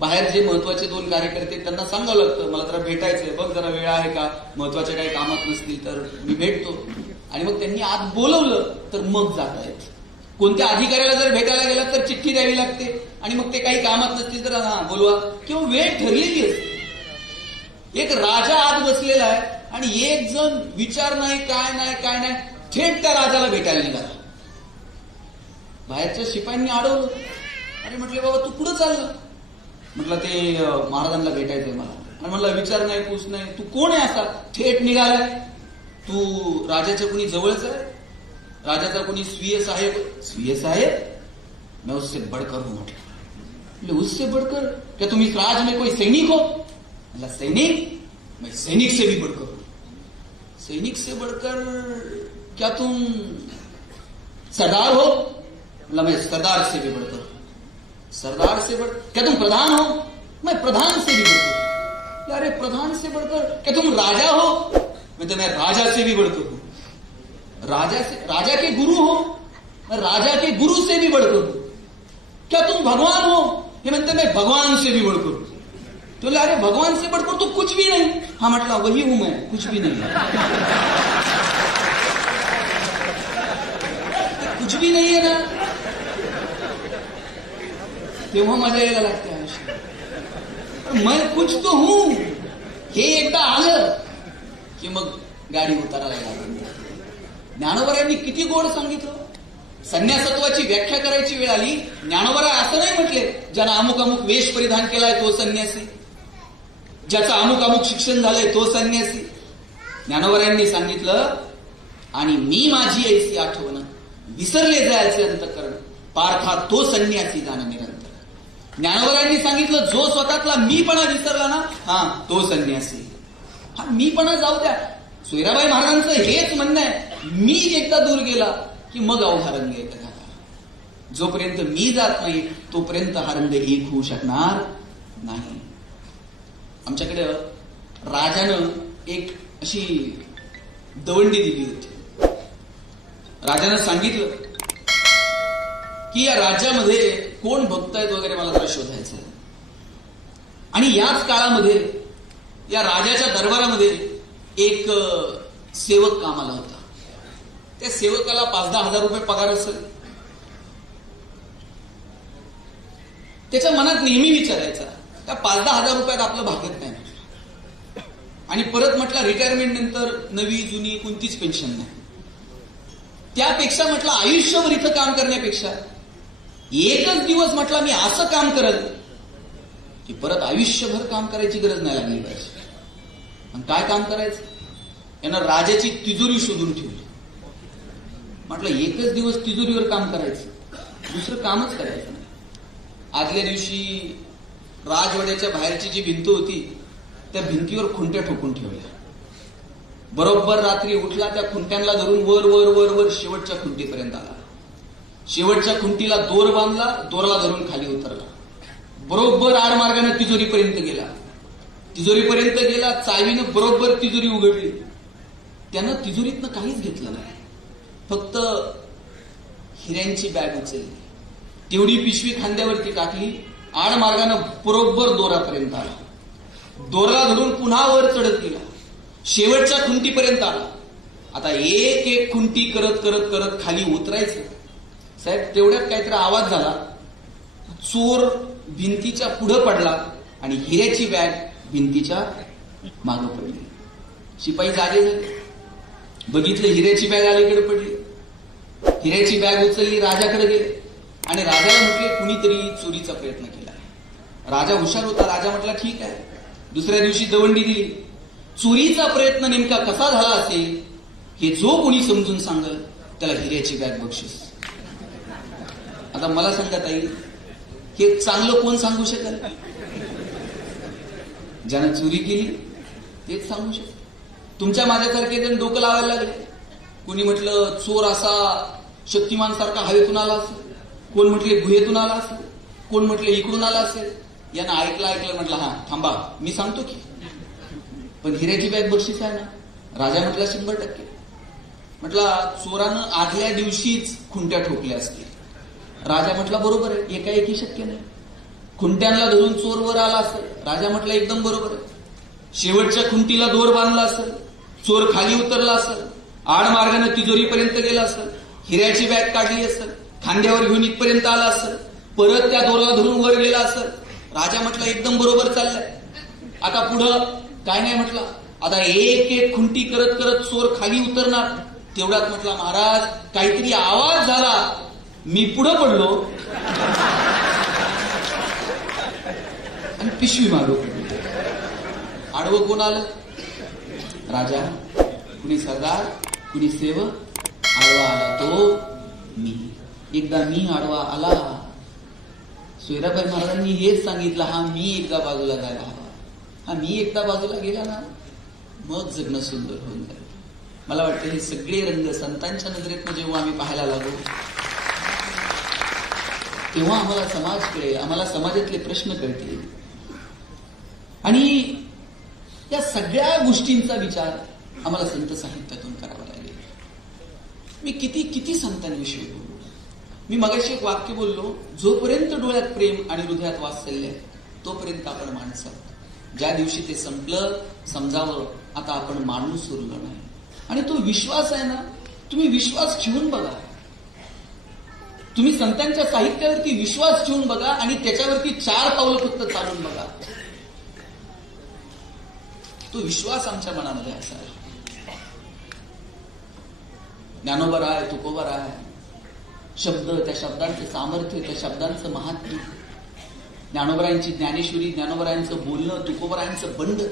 बाहेर जे महत्वाचे 2 कार्यकर्ते त्यांना सांगावं लागतं, मला जरा भेटायचंय, बघ जरा वेळ आहे का, महत्वाच्या काही कामात नसतील तर मी भेटतो. आणि मग त्यांनी आत बोलवलं तर मग जाता येत. कोणत्या अधिकाऱ्याला जर भेटायला गेला तर चिठ्ठी द्यावी लागते, आणि मग ते काही कामात नसतील तर हा बोलवा, किंवा वेळ ठरलेली असते. एक राजा आत बसलेला आहे आणि एक जण विचार नाही काय नाही थेट त्या राजाला भेटायला निघाला. बाहेरच्या शिपायांनी अडवलं. अरे म्हटले, बाबा तू कुठं चाललं? म्हटलं ते महाराजांना भेटायचंय मला. आणि म्हटलं विचार नाही पूछ नाही, तू कोण आहे असा थेट निघालाय? तू राजाच्या कुणी जवळच आहे? राजाचा कोणी स्वीय साहेब? स्वीय साहेब? मैं उससे बढ़कर हूं. म्हटलं उससे बढ़कर? क्या तुम इस राज में कोई सैनिक हो? मतलब सैनिक? मैं सैनिक से भी बढ़कर हूं. सैनिक से बढ़कर क्या तुम सरदार हो? मतलब मैं सरदार से भी बढ़कर हूं. सरदार से बढ़ क्या तुम प्रधान हो? मैं प्रधान से भी बढ़कर. अरे प्रधान से बढ़कर क्या तुम राजा हो? मैं राजा से भी बढ़कर हूं. राजा के गुरु हो? मैं राजा के गुरु से भी बढ़कर हूं. क्या तुम भगवान हो? ये म्हणते मैं भगवान से भी बढ़कर हूं. तो अरे भगवान से बढ़कर तो कुछ भी नहीं. हाँ म्हटलं वही हूं मैं, कुछ भी नहीं. कुछ भी नहीं है ना. तेव्हा मजा यायला लागते आयुष्यात. मैं कुछ तो हूं हे एकदा आलं की मग गाडी उतारायला लागली. ज्ञानोबरांनी किती गोड सांगितलं. संन्यासत्वाची व्याख्या करायची वेळ आली, ज्ञानोबरा असं नाही म्हटले ज्यानं अमुक अमुक वेश परिधान केलाय तो संन्यासी, ज्याचं अमुक अमुक शिक्षण झालंय तो संन्यासी. ज्ञानोबरांनी सांगितलं, आणि मी माझी ऐसी आठवण विसरले जायचे अंतःकरण पार्था तो संन्यासी जाणं निरंतर. ज्ञानोबरांनी सांगितलं जो स्वतःतला मीपणा विसरला ना, हा तो संन्यासी. हा मीपणा जाऊ द्या. सोयराबाई महाराजांचं हेच म्हणणं आहे, मी एकदा दूर गेला की मग अवघा रंग येत. जोपर्यंत मी जात नाही तोपर्यंत हा रंग एक होऊ शकणार नाही. आमच्याकडे राजानं एक अशी दवंडी दिली होती. राजानं सांगितलं की या राज्यामध्ये कोण भक्त आहेत वगैरे मला जरा शोधायचं. आणि याच काळामध्ये या राजाच्या दरबारामध्ये एक सेवक कामाला होता. त्या सेवकाला 5-10 हजार रुपये पगार असेल. त्याच्या मनात नेहमी विचारायचा त्या 5-10 हजार रुपयात आपलं भागत नाही. आणि परत म्हटलं रिटायरमेंट नंतर नवी जुनी कोणतीच पेन्शन नाही. त्यापेक्षा म्हटलं आयुष्यभर इथं काम करण्यापेक्षा एकच दिवस म्हटलं मी असं काम करत की परत आयुष्यभर काम करायची गरज नाही लागली पाहिजे. आणि काय काम करायचं? यानं राजाची तिजोरी शोधून ठेवली. म्हटलं एकच दिवस तिजोरीवर काम करायचं, दुसरं कामच करायचं नाही. आदल्या दिवशी राजवाड्याच्या बाहेरची जी भिंत होती त्या भिंतीवर खुंट्या ठोकून ठेवल्या. बरोबर रात्री उठला, त्या खुंट्यांना धरून वर वर वर वर शेवटच्या खुंटीपर्यंत आला. शेवटच्या खुंटीला दोर बांधला, दोरला धरून खाली उतरला. बरोबर आडमार्गाने तिजोरीपर्यंत गेला. तिजोरीपर्यंत गेला, चावीनं बरोबर तिजोरी उघडली. त्यानं तिजोरीतनं काहीच घेतलं नाही, फक्त हिऱ्यांची बॅग उचलली. तेवढी पिशवी खांद्यावरती टाकली, आडमार्गानं बरोबर दोरापर्यंत आला. दोरला धरून पुन्हा वर चढत गेला, शेवटच्या खुंटीपर्यंत आला. आता एक एक खुंटी करत करत करत खाली उतरायचं. साहेब तेवढ्यात काहीतरी आवाज झाला. चोर भिंतीच्या पुढे पडला आणि हिऱ्याची बॅग भिंतीच्या मागे पडली. शिपाई जागे झाले, बघितलं हिऱ्याची बॅग अलीकडे पडली. हिऱ्याची बॅग उचलली, राजाकडे गेले आणि राजाला म्हटले कुणीतरी चोरीचा प्रयत्न केला. राजा हुशार होता. राजा म्हटला ठीक आहे. दुसऱ्या दिवशी दवंडी दिली. चोरीचा प्रयत्न नेमका कसा झाला असेल हे जो कोणी समजून सांगल त्याला हिऱ्याची बॅग बक्षीस. आता मला सांगता येईल हे चांगलं कोण सांगू शकेल? ज्यानं चोरी केली तेच सांगू शकेल. तुमच्या माझ्यासारखे जण डोकं लावायला लागले. कोणी म्हटलं चोर असा शक्तिमान सारखा हवेतून आला असेल, कोण म्हटले गुहेतून आला असेल, कोण म्हटले इकडून आला असेल. यानं ऐकलं म्हटलं हा थांबा मी सांगतो की, पण हिऱ्याची बॅग बक्षीस आहे ना. राजा म्हटला 100%. म्हटला चोरानं आदल्या दिवशीच खुंट्या ठोकल्या असतील. राजा म्हटला बरोबर आहे, एकाएकी शक्य नाही. खुंट्यांना धरून चोर वर आला असेल. राजा म्हटला एकदम बरोबर आहे. शेवटच्या खुंटीला दोर बांधला असेल, चोर खाली उतरला असेल, आडमार्गाने तिजोरीपर्यंत गेला असेल, हिऱ्याची बॅग काढली असेल, खांद्यावर घेऊन इथपर्यंत आला असेल, परत त्या दोरला धरून वर गेला असेल. राजा म्हटला एकदम बरोबर चाललंय. आता पुढं काय नाही म्हटला. आता एक एक खुंटी करत करत चोर खाली उतरणार. तेवढ्यात म्हटला महाराज काहीतरी आवाज झाला, मी पुढं पडलो आणि पिशवी मागं पडली. आडवं कोण आलं? राजा. कुणी सरदार, कुणी सेवक. आडवा आला तो मी. एकदा मी आडवा आला. सोयराबाई महाराजांनी हेच सांगितलं, हा मी एकदा बाजूला जायला हवा. हा मी एकदा बाजूला गेला ना मग जगणं सुंदर होऊन जाईल. मला वाटतं हे सगळे रंग संतांच्या नजरेतनं जेव्हा आम्ही पाहायला लागू तेव्हा आम्हाला समाज कळेल, आम्हाला समाजातले प्रश्न कळतील. आणि या सगळ्या गोष्टींचा विचार आम्हाला संत साहित्यातून करावा लागेल. मी किती संतांविषयी बोललो. मी मगाशी एक वाक्य बोललो, जोपर्यंत डोळ्यात प्रेम आणि हृदयात वात्सल्य तोपर्यंत आपण माणसं. ज्या दिवशी ते संपलं समजावं आता आपण माणूस उरलो नाही. आणि तो विश्वास आहे ना, तुम्ही विश्वास ठेवून बघा. तुम्ही संतांच्या साहित्यावरती विश्वास ठेवून बघा आणि त्याच्यावरती 4 पावलं फक्त चालून बघा. तो विश्वास आमच्या मनामध्ये असावा. ज्ञानोबा राय, तुकोबा राय, शब्द, त्या शब्दांचं सामर्थ्य, त्या शब्दांचं महात्म्य, ज्ञानोबरायांची ज्ञानेश्वरी, ज्ञानोबरायांचं बोलणं, तुकोबरायांचं बंड.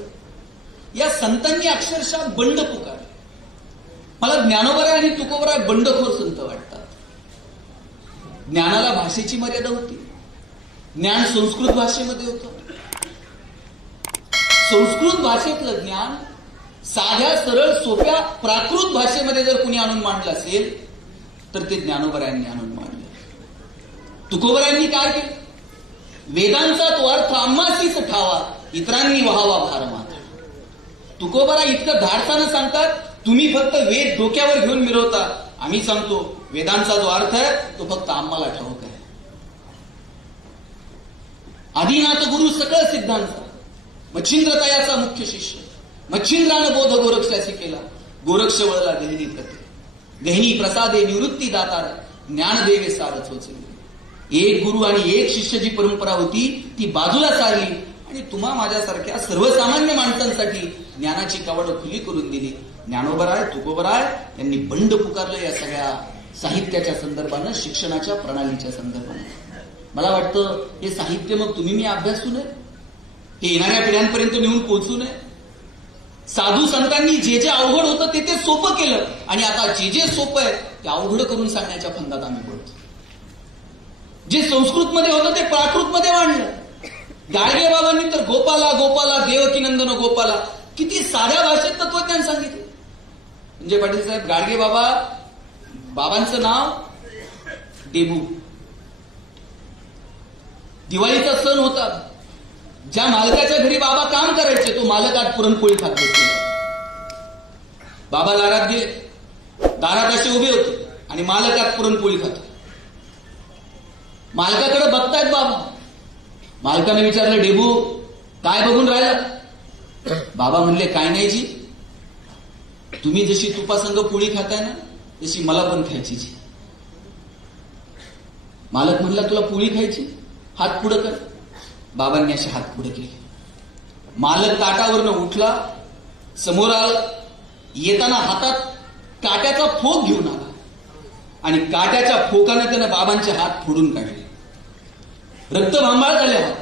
या संतांनी अक्षरशः बंड पुकार. मला ज्ञानोबराय आणि तुकोबराय बंडखोर संत वाटतात. ज्ञानाला भाषेची मर्यादा होती. ज्ञान संस्कृत भाषेमध्ये होतं. संस्कृत भाषेतलं ज्ञान साध्या सरळ सोप्या प्राकृत भाषेमध्ये जर कुणी आणून मांडलं असेल तर ते ज्ञानोबरायांनी आणून मांडलं. तुकोबरायांनी काय केलं? वेदांचा तो अर्थ आम्हासीच ठावा, इतरांनी व्हावा भार माथा. तुकोबरा इतकं धाडसानं सांगतात, तुम्ही फक्त वेद डोक्यावर घेऊन मिरवता, आम्ही सांगतो वेदांचा जो अर्थ आहे तो फक्त आम्हाला ठाऊक आहे. आदिनाथ गुरु सकळ सिद्धांचा, मच्छिंद्रतयाचा मुख्य शिष्य, मच्छिंद्रानं बोध गोरक्षाशी केला, गोरक्ष वळला गहिनी प्रते, गहिनी प्रसादे निवृत्ती दातार, ज्ञानदेवे सारच होचले. एक गुरु आणि एक शिष्य जी परंपरा होती ती बाजूला सारली आणि तुम्हा माझ्यासारख्या सर्वसामान्य माणसांसाठी ज्ञानाची कवाडं खुली करून दिली. ज्ञानोबराय तुकोबराय यांनी बंड पुकारलं या सगळ्या साहित्याच्या संदर्भानं, शिक्षणाच्या प्रणालीच्या संदर्भानं. मला वाटतं हे साहित्य मग तुम्ही मी अभ्यासू नये, हे येणाऱ्या पिढ्यांपर्यंत नेऊन पोहोचू नये. साधू संतांनी जे जे अवघड होतं ते सोपं केलं आणि आता जे जे सोपं आहे ते अवघड करून सांगण्याच्या फंदात आम्ही पडतो. जे संस्कृतमध्ये होतं ते प्राकृतमध्ये मांडलं. गाडगे बाबांनी तर गोपाला गोपाला देवकी नंदन गोपाला किती साध्या भाषेत तत्वज्ञान सांगितलं. म्हणजे पाटील साहेब, गाडगे बाबांचं नाव डेबू. दिवाळीचा सण होता, ज्या मालकाच्या घरी बाबा काम करायचे तो मालक आज पुरणपोळी खात बसले. बाबा दारात गेले, दारात असे उभे होते आणि मालक आज पुरणपोळी खातो. मालकाकडे बघतायत बाबा. मालकाने विचारलं, डेबू काय बघून राहिला? बाबा म्हणले, काय नाही जी, तुम्ही जशी तुपासंग पोळी खाताय ना तशी मला पण खायची जी. मालक म्हणला, तुला पोळी खायची? हात पुढं कर. बाबांनी असे हात पुढे केले. मालक ताटावरनं उठला, समोर आला, येताना हातात काट्याचा फोक घेऊन आला आणि काट्याच्या फोकाने त्यानं बाबांचे हात फोडून काढले. रक्तभांबाळ झाले हात,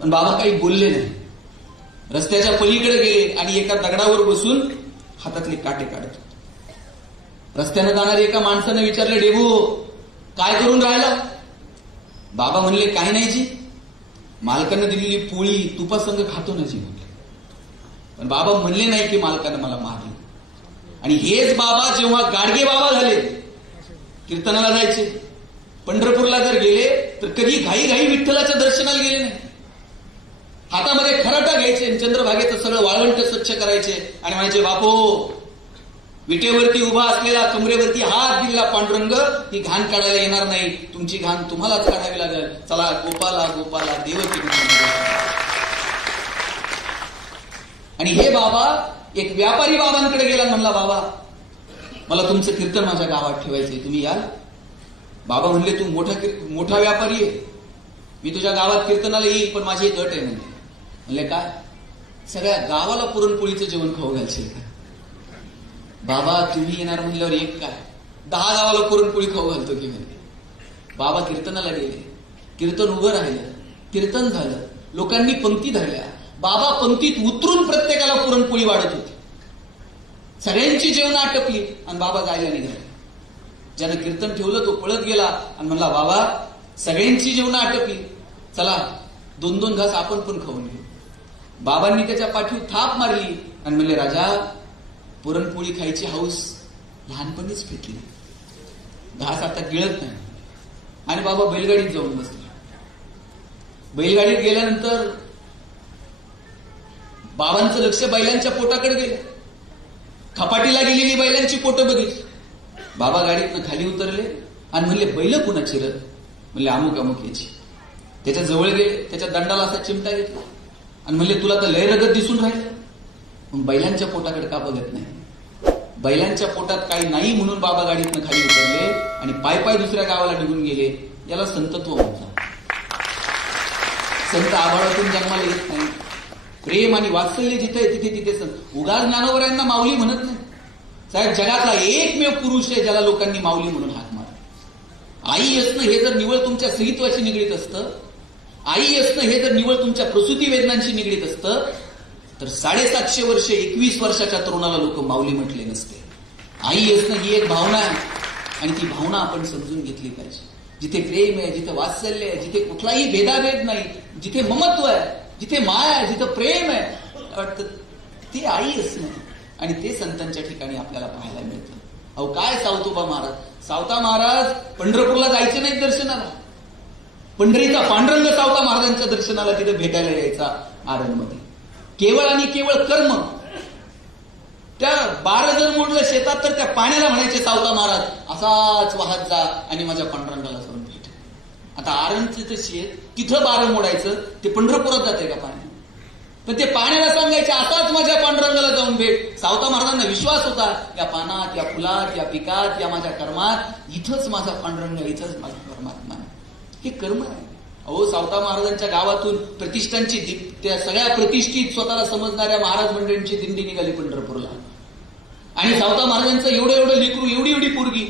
पण बाबा काही बोलले नाही. रस्त्याच्या पलीकडे गेले आणि एका दगडावर बसून हातातले काटे काढत होते. रस्त्यानं जाणारे एका माणसाने विचारले, डेबू काय करून राहिला? बाबा म्हणले, काही नाही जी, मालकानं दिलेली पोळी तुपासंग खातो ना जी म्हणले. पण बाबा म्हणले नाही की मालकानं मला मारले. आणि हेच बाबा जेव्हा गाडगे बाबा झाले, कीर्तनाला जायचे, पंढरपूरला जर गेले तर कधी घाई विठ्ठलाच्या दर्शनाला गेले नाही. हातामध्ये खराटा घ्यायचे, चंद्रभागेचं सगळं वाळवंट स्वच्छ करायचे आणि म्हणायचे, बापो विटेवरती उभा असलेला कमरेवरती हात दिलेला पांडुरंग ही घाण काढायला येणार नाही, तुमची घाण तुम्हालाच काढावी लागेल. चला गोपाला गोपाला देवकी. आणि हे बाबा एक व्यापारी बाबांकडे गेला, म्हणला, बाबा मला तुमचं कीर्तन माझ्या गावात ठेवायचंय, तुम्ही याल? बाबा म्हणले, तू मोठा व्यापारी आहे, मी तुझ्या गावात कीर्तनाला येईल, पण माझी एक अट आहे. म्हणले, काय? सगळ्या गावाला पुरणपोळीचं जेवण खाऊ घालशील का? बाबा तुम्ही येणार म्हणल्यावर एक काय 10 गावाला पुरणपोळी खाऊ घालतो की म्हणजे. बाबा कीर्तनाला गेले, कीर्तन उभं राहिलं, कीर्तन झालं, लोकांनी पंक्ती धरल्या, बाबा पंक्तीत उतरून प्रत्येकाला पुरणपोळी वाढत होती. सगळ्यांची जेवण आटपली आणि बाबा जायला निघाले. ज्यानं कीर्तन ठेवलं तो पळत गेला आणि म्हणला, बाबा सगळ्यांची जेवण आटपली, चला 2-2 घास आपण पण खाऊन घेऊ. बाबांनी त्याच्या पाठीवर थाप मारली आणि म्हणले, राजा पुरणपोळी खायची हौस लहानपणीच फेकली, घास आता गिळत नाही. आणि बाबा बैलगाडीत जाऊन बसले. बैलगाडीत गेल्यानंतर बाबांचं लक्ष बैलांच्या पोटाकडे गेलं. खपाटीला गेलेली बैलांची पोटं बघितली. बाबा गाडीतनं खाली उतरले आणि म्हणले, बैल कुणाची रथ? म्हणले, अमुक अमुक याची. त्याच्या जवळ गेले, त्याच्या दंडाला असा चिमटा घेतला आणि म्हणले, तुला तर लय रगत दिसून राहिलं, मग बैलांच्या पोटाकडे का बघत नाही? बैलांच्या पोटात काही नाही म्हणून बाबा गाडीतनं खाली उतरले आणि पाय दुसऱ्या गावाला निघून गेले. याला संतत्व म्हणतात. संत आभाळातून जन्माला येत नाही. प्रेम आणि वात्सल्य जिथे तिथे तिथे संत. उगाच ज्ञानोबरायांना माऊली म्हणत नाही. साहेब जगातला एकमेव पुरुष आहे ज्याला लोकांनी माऊली म्हणून हाक मारला. आई असणं हे जर निवळ तुमच्या स्त्रीत्वाशी निगडीत असतं, आई असणं हे जर निवळ तुमच्या प्रसूती वेदनांशी निगडीत असतं, तर 750 वर्ष 21 वर्षाच्या तरुणाला लोक माऊली म्हटले नसते. आई असणं ही एक भावना आहे आणि ती भावना आपण समजून घेतली पाहिजे. जिथे प्रेम आहे, जिथे वात्सल्य आहे, जिथे कुठलाही भेदाभेद नाही, जिथे ममत्व आहे, जिथे माया आहे, जिथे प्रेम आहे, वाटतं ती आई असणं आणि ते संतांच्या ठिकाणी आपल्याला पाहायला मिळतं. अहो काय सावतोबा महाराज, सावता महाराज पंढरपूरला जायचे नाहीत दर्शनाला, पंढरीचा पांडुरंग सावता महाराजांच्या दर्शनाला तिथे भेटायला यायचा आरणमध्ये. केवळ आणि केवळ कर्म. त्या 12 जर मोडलं शेतात तर त्या पाण्याला म्हणायचे सावता महाराज असाच वाहत जा आणि माझ्या पांडुरंगाला जाऊन भेट. आता आरणचं ते शेत तिथं 12 मोडायचं ते पंढरपुरात जाते का पाणी? पण ते पाण्याला सांगायचे असाच माझ्या पांडुरंगाला जाऊन भेट. सावता महाराजांना विश्वास होता या पानात, या फुलात, या पिकात, या माझ्या कर्मात इथंच माझा पांडुरंग, इथंच माझा परमात्मा. हे कर्म आहे. अहो, सावता महाराजांच्या गावातून प्रतिष्ठांची त्या सगळ्या प्रतिष्ठित स्वतःला समजणाऱ्या महाराज मंडळींची दिंडी निघाली पंढरपूरला. आणि सावता महाराजांचं एवढं एवढं लेकरू, एवढी एवढी पोरगी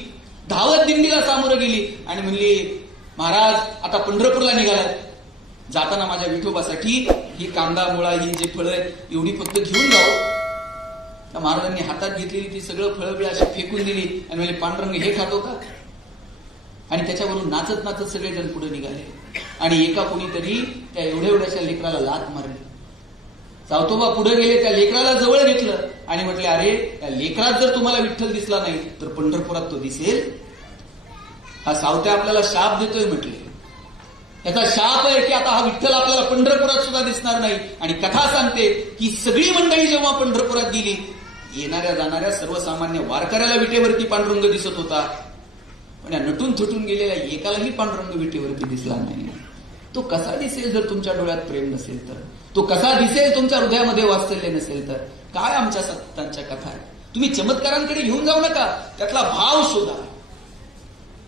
धावत दिंडीला सामोरं गेली आणि म्हणली महाराज आता पंढरपूरला निघालात, जाताना माझ्या विठोबासाठी ही कांदा मुळा ही जे फळं आहेत एवढी फक्त घेऊन जाऊ. त्या महाराजांनी हातात घेतलेली ती सगळं फळं बिळ अशी फेकून दिली आणि म्हणले पांडुरंग हे खातो का? आणि त्याच्यावरून नाचत नाचत सगळेजण पुढे निघाले. आणि एका कोणीतरी त्या एवढ्या एवढ्याशा लेकराला लाथ मारली. सावतोबा पुढे गेले, त्या लेकराला जवळ घेतलं आणि म्हटले अरे त्या लेकरात जर तुम्हाला विठ्ठल दिसला नाही तर पंढरपुरात तो दिसेल. हा सावत्या आपल्याला शाप देतोय म्हटले. याचा शाप आहे की आता हा विठ्ठल आपल्याला पंढरपुरात सुद्धा दिसणार नाही. आणि कथा सांगते की सगळी मंडळी जेव्हा पंढरपुरात गेली, येणाऱ्या जाणाऱ्या सर्वसामान्य वारकऱ्याला विटेवरती पांडुरंग दिसत होता, पण या नटून थटून गेलेल्या एकालाही पांडुरंग विटेवरती दिसला नाही. तो कसा दिसेल जर तुमच्या डोळ्यात प्रेम नसेल तर? तो कसा दिसेल तुमच्या हृदयामध्ये वात्सल्य नसेल तर? काय आमच्या संतांच्या कथा आहे. तुम्ही चमत्कारांकडे घेऊन जाऊ नका, त्यातला भाव शोधा.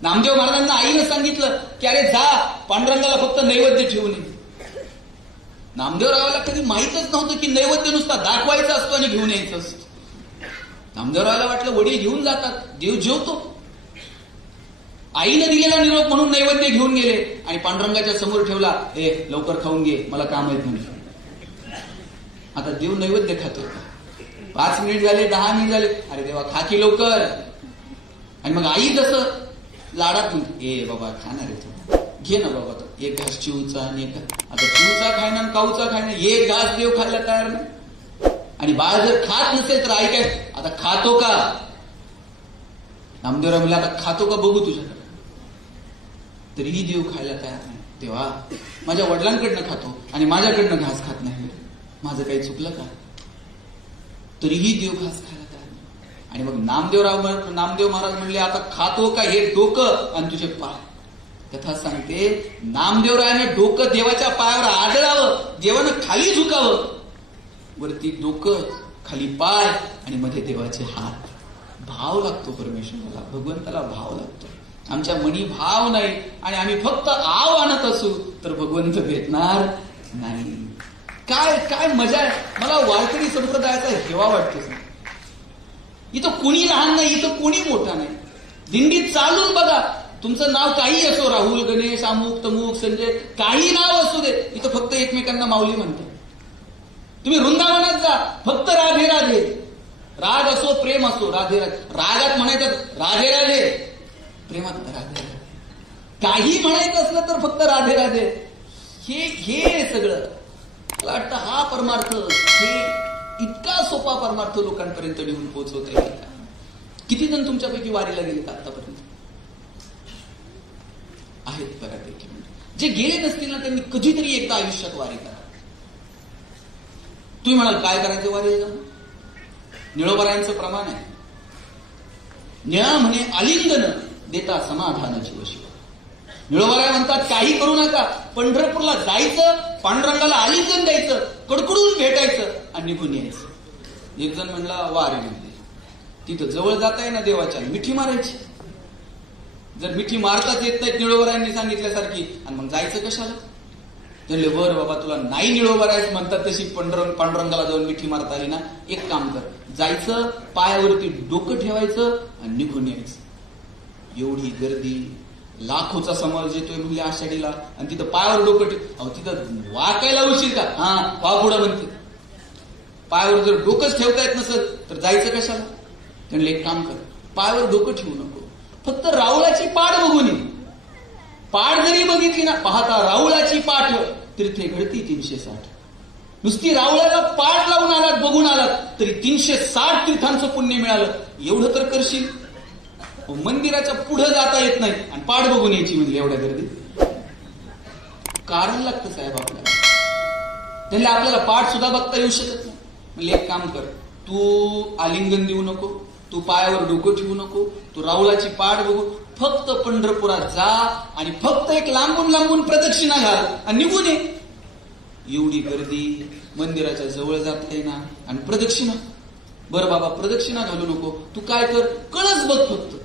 नामदेव महाराजांना आईनं सांगितलं की अरे जा पांडुरंगाला फक्त नैवेद्य ठेवून ये. नामदेवरावाला कधी माहीतच नव्हतं की नैवेद्य नुसता दाखवायचा असतो आणि घेऊन यायचं असतं. नामदेवरावाला वाटलं वडील घेऊन जातात, देव जेवतो. आईनं दिलेला निरोप म्हणून नैवेद्य घेऊन गेले आणि पांडुरंगाच्या समोर ठेवला. ए लवकर खाऊन घे, मला काम आहेत म्हणून. आता देव नैवेद्य खातो. 5 मिनिट झाले, 10 मिनिट झाले, अरे देवा खा की लवकर. आणि मग आई जसं लाडात म्हणते ए बाबा खाणार आहे, घे ना बाबा तो एक घास चिवचा आणि एक. आता चिवचा खायना काऊचा खायना, एक घास देव खायला तयार नाही. आणि बाळ जर खात नसेल तर आई काय आता खातो का? नामदेवराव म्हणले आता खातो का बघू तुझ्याकडे. तरीही देव खायला तयार नाही. तेव्हा माझ्या वडिलांकडनं खातो आणि माझ्याकडनं घास खात नाही, माझं काही चुकलं का? तरीही देव घास खायला तयार नाही. आणि मग नामदेव महाराज म्हणले आता खातो का हे डोकं आणि तुझे पाय. कथा सांगते नामदेवरायाने डोकं देवाच्या पायावर आदळावं, देवानं खाली झुकावं, वरती डोकं, खाली पाय आणि मध्ये देवाचे हात. भाव लागतो परमेश्वराला, भगवंताला भाव लागतो. आमच्या मनी भाव नाही आणि आम्ही फक्त आव आणत असू तर भगवंत भेटणार नाही. काय काय मजा आहे. मला वारकरी संप्रदायाचा हेवा वाटतो. इथं कोणी लहान नाही, इथं कोणी मोठा नाही. दिंडीत चालून बघा, तुमचं नाव काही असो, राहुल, गणेश, अमुक तमुक, संजय, काही नाव असू दे, इथं फक्त एकमेकांना माऊली म्हणतात. तुम्ही वृंदावनात जा, फक्त राधे राधे. राग असो प्रेम असो, राधे राधे. रागात म्हणायचं राधे राधे, प्रेमात राधे राधे. काही म्हणायचं असलं तर फक्त राधे राधे. हे सगळं मला वाटतं हा परमार्थ, हे इतका सोपा परमार्थ लोकांपर्यंत घेऊन पोहोचवता येईल. किती जण तुमच्यापैकी वारीला गेलेत आतापर्यंत? आहेत बऱ्यापैकी. जे गेले नसतील ना त्यांनी कधीतरी एकदा आयुष्यात वारी करा. तुम्ही म्हणाल काय करायचं वारीला जाऊन? निळोबरायांचं प्रमाण आहे. निळा म्हणे आलिंगन देता समाधान जीव शिव. निळोबराय म्हणतात काही करू नका, पंढरपूरला जायचं, पांडुरंगाला आलिंगन द्यायचं, कडकडून भेटायचं आणि निघून यायचं. एक जण म्हणला वारी म्हणजे तिथं जवळ जाता येईना देवाच्या, मिठी मारायची. जर मिठी मारताच येत नाहीत निळोबरायांनी सांगितल्यासारखी, आणि मग जायचं कशाला? तर बरं बाबा तुला नाही निळोबरायच म्हणतात तशी पांडुरंगाला जाऊन मिठी मारता आली ना, एक काम कर, जायचं, पायावरती डोकं ठेवायचं आणि निघून यायचं. एवढी गर्दी, लाखोचा समाज येतोय म्हणजे आषाढीला, आणि तिथं पायावर डोकं ठेव, तिथं वाकायला उशीर का? हा वा पुढं म्हणते. पायावर जर डोकंच ठेवता येत नसत तर जायचं कशाला? त्यांनी एक काम कर, पायावर डोकं ठेवू नको, फक्त राऊळाची पाठ बघून ये. पाठ जरी बघितली ना, पाहता राऊळाची पाठ तीर्थे घडती 360. नुसती राऊळाला पाठ लावून आलात, बघून आलात तरी 360 तीर्थांचं पुण्य मिळालं. एवढं तर करशील. मंदिराच्या पुढे जाता येत नाही आणि पाठ बघून यायची म्हणजे एवढ्या गर्दी. कारण लागतं साहेब आपल्याला. त्यांना आपल्याला पाठ सुद्धा बघता येऊ शकत नाही. म्हणजे एक काम कर, तू आलिंगन देऊ नको, तू पायावर डोकं ठेवू नको, तू राऊळाची पाठ बघू, फक्त पंढरपुरात जा आणि फक्त एक लांबून लांबून प्रदक्षिणा घाल आणि निघून ये. एवढी गर्दी, मंदिराच्या जवळ जात आहे ना, आणि प्रदक्षिणा. बरं बाबा, प्रदक्षिणा घालू नको, तू काय कर, कळस बघ फक्त.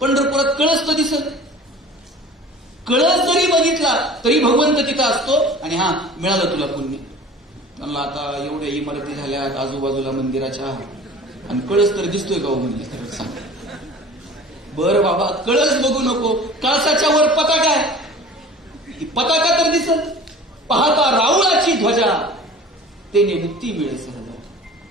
पंढरपुरात कळस तर दिसत. कळस जरी बघितला तरी भगवंत तिथं असतो. आणि हा, मिळालं तुला पुण्य. त्यांना आता एवढ्या इमारती झाल्यात आजूबाजूला मंदिराच्या, आणि कळस तर दिसतोय का हो म्हणजे? खरंच सांग. बरं बाबा, कळस बघू नको, कळसाच्या वर पताका आहे, पताका तर दिसत. पाहता राऊळाची ध्वजा, तेने मुक्ती मिळे सहज.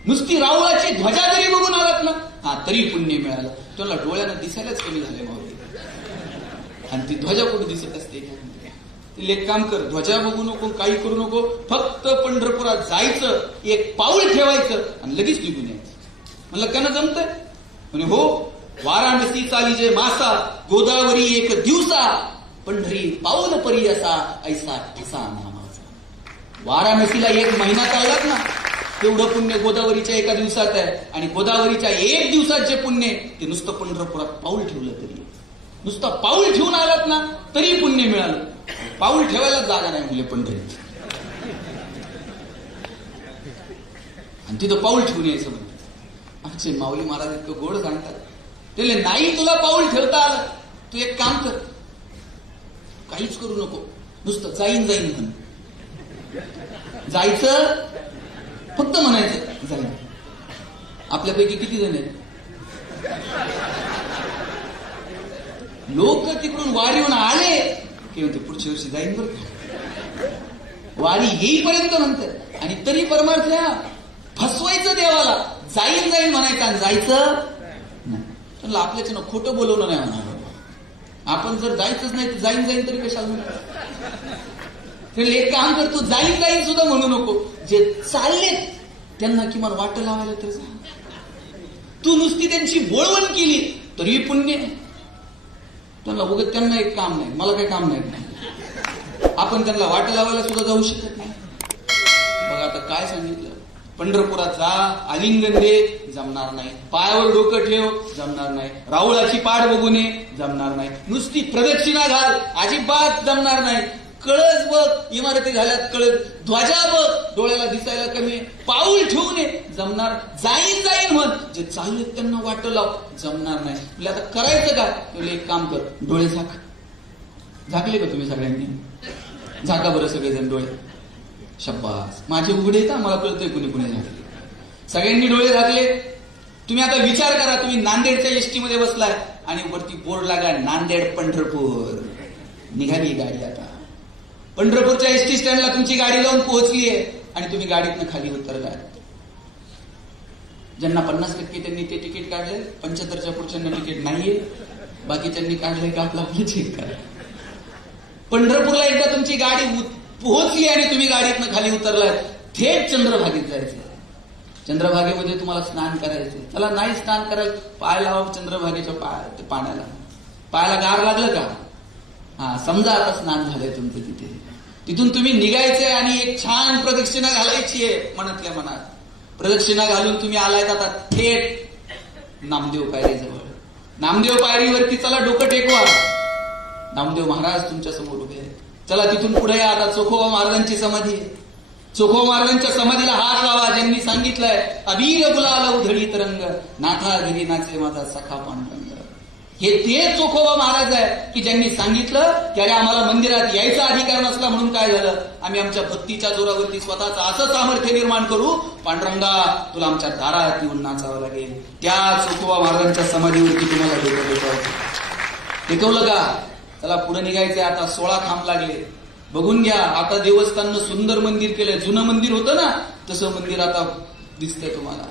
नुसती राऊळाची ध्वजा जरी बघून आलात ना, हा, तरी पुण्य मिळालं. त्याला डोळ्यानं दिसायलाच कमी झाले मावळे. आणि ती ध्वजा कुठे दिसत असते का? एक काम कर, ध्वजा बघू नको, काही करू नको, फक्त पंढरपुरात जायचं, एक पाऊल ठेवायचं आणि लगेच निघून यायचं. म्हणलं त्यांना जमतंय? म्हणे हो. वाराणसी चालीजे मासा, गोदावरी एक दिवसा, पंढरी पाऊल परी असा, ऐसा ठसा नामाचा. वाराणसीला 1 महिना चाललात ना, तेवढं पुण्य गोदावरीच्या एका दिवसात आहे. आणि गोदावरीच्या 1 दिवसात जे पुण्य ते नुसतं पंढरपुरात पाऊल ठेवलं तरी, नुसतं पाऊल ठेवून आलात ना तरी पुण्य मिळालं. पाऊल ठेवायला जागा नाही म्हणजे पंढरीत, आणि तिथं पाऊल ठेवून यायचं म्हणतात. आमचे माऊली महाराज इतकं गोड सांगतात. त्याला नाही तुला पाऊल ठेवता आलं, तू एक काम कर, काहीच करू नको, नुसतं जाईन जाईन म्हण. जायचं, फक्त म्हणायचं जाईन. आपल्यापैकी किती जण आहेत? लोक तिकडून वारीहून आले की म्हणते पुढच्या वर्षी जाईन बरं. वारी येईपर्यंत म्हणतात, आणि तरी परमार्थ फसवायचं देवाला. जाईन जाईन म्हणायचं आणि जायचं नाही. त्यांना आपल्याच्यानं खोटं बोलवलं नाही म्हणा. आपण जर जायचंच नाही तर जाईन जाईन तरी कशाला म्हणा. एक काम कर, तू जाईन जाईन सुद्धा म्हणू नको. जे चालले त्यांना किमान वाट लावायला तर जा. तू नुसती त्यांची बोळवण केली तरी पुण्य. त्यांना उगत त्यांना एक काम नाही, मला काही काम नाही, आपण त्यांना वाट लावायला सुद्धा जाऊ शकत नाही. बघा आता काय सांगितलं, पंढरपुरात जा, आलिंगन दे, जमणार नाही. पायावर डोकं ठेव, जमणार नाही. राऊळाची पाठ बघू नये, जमणार नाही. नुसती प्रदक्षिणा घाल, अजिबात जमणार नाही. कळस बघ, इमारती झाल्यात कळस, ध्वजा बघ, डोळ्याला दिसायला कमी, पाऊल ठेवू नये, जमणार. जाईन जाईन म्हण, जे चालले त्यांना वाट लाव, जमणार नाही. म्हणजे आता करायचं का? तुला एक काम कर, डोळे झाक. झाकले का तुम्ही सगळ्यांनी? झाका बरं सगळेजण डोळे. शब्बास, माझे उघडे का? मला कळतंय कुणी कुणी झाकले. सगळ्यांनी डोळे झाकले. तुम्ही आता विचार करा, तुम्ही नांदेडच्या एसटी मध्ये बसलाय आणि वरती बोर्ड लागा नांदेड पंढरपूर. निघाली गाडी. आता पंढरपूरच्या एसटी स्टँडला तुमची गाडी लावून पोहोचली आहे आणि तुम्ही गाडीतनं खाली उतरलाय. ज्यांना 50% त्यांनी ते तिकीट काढले, 75च्या पुढच्यांना तिकीट नाहीये, बाकीच्यांनी काढलंय का आपलं आपलं चेक करा. पंढरपूरला एकदा तुमची गाडी पोहोचली आणि तुम्ही गाडीतनं खाली उतरलाय, थेट चंद्रभागेत जायचं. चंद्रभागेमध्ये तुम्हाला स्नान करायचं. त्याला नाही स्नान करायचं, पाय लावा चंद्रभागेच्या पाण्याला. पायाला गार लागलं का? हा, समजा आता स्नान झालंय तुमचं तिथे. तिथून तुम्ही निघायचंय आणि एक छान प्रदक्षिणा घालायची आहे मनातल्या मनात. प्रदक्षिणा घालून तुम्ही आलायत आता थेट नामदेव पायरीजवळ. नामदेव पायरीवरती चला डोकं टेकवा. नामदेव महाराज तुमच्या समोर उभे आहेत. चला तिथून पुढे या. आता चोखोबा महाराजांची समाधी आहे. चोखोबा महाराजांच्या समाधीला हार लावा. ज्यांनी सांगितलंय अबीर गुलाला उधळीत रंग, नाथा गिरी नाचे माझा सखा पांडुरंग. हे ते चोखोबा महाराज आहे की ज्यांनी सांगितलं की अरे आम्हाला मंदिरात यायचा अधिकार नसला म्हणून काय झालं, आम्ही आमच्या भक्तीच्या जोरावरती स्वतःचं असं सामर्थ्य निर्माण करू, पांडुरंगा तुला आमच्या दारात येऊन नाचावं लागेल. त्या चोखोबा महाराजांच्या समाधीवरती तुम्हाला डोकं टेकवलं का? चला पुढे निघायचंय. आता 16 खांब लागले. बघून घ्या. आता देवस्थाननं सुंदर मंदिर केलंय. जुनं मंदिर होतं ना तसं मंदिर आता दिसतंय तुम्हाला.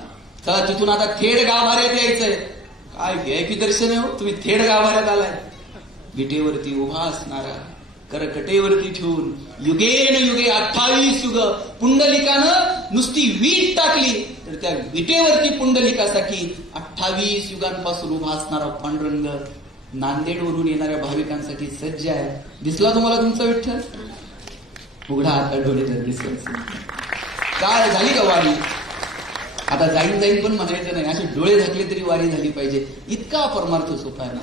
चला तिथून आता थेट गाभाऱ्यात यायचंय. काय व्हीआयपी दर्शन आहे हो. तुम्ही थेट गाभाऱ्यात आलाय. विटेवरती उभा असणारा, करकटेवरती ठेवून युगेन युगे 28 युग पुंडलिकानं नुसती वीट टाकली तर त्या विटेवरती पुंडलिकासाठी 28 युगांपासून उभा असणारा पांडुरंग नांदेडवरून येणाऱ्या भाविकांसाठी सज्ज आहे. दिसला तुम्हाला तुमचा विठ्ठल? उघडा आता डोळे तर दिसत काय झाली का वारी? आता जाईन पण म्हणायचं नाही, असे डोळे झाकले तरी वारी झाली पाहिजे. इतका परमार्थ सोपा आहे ना.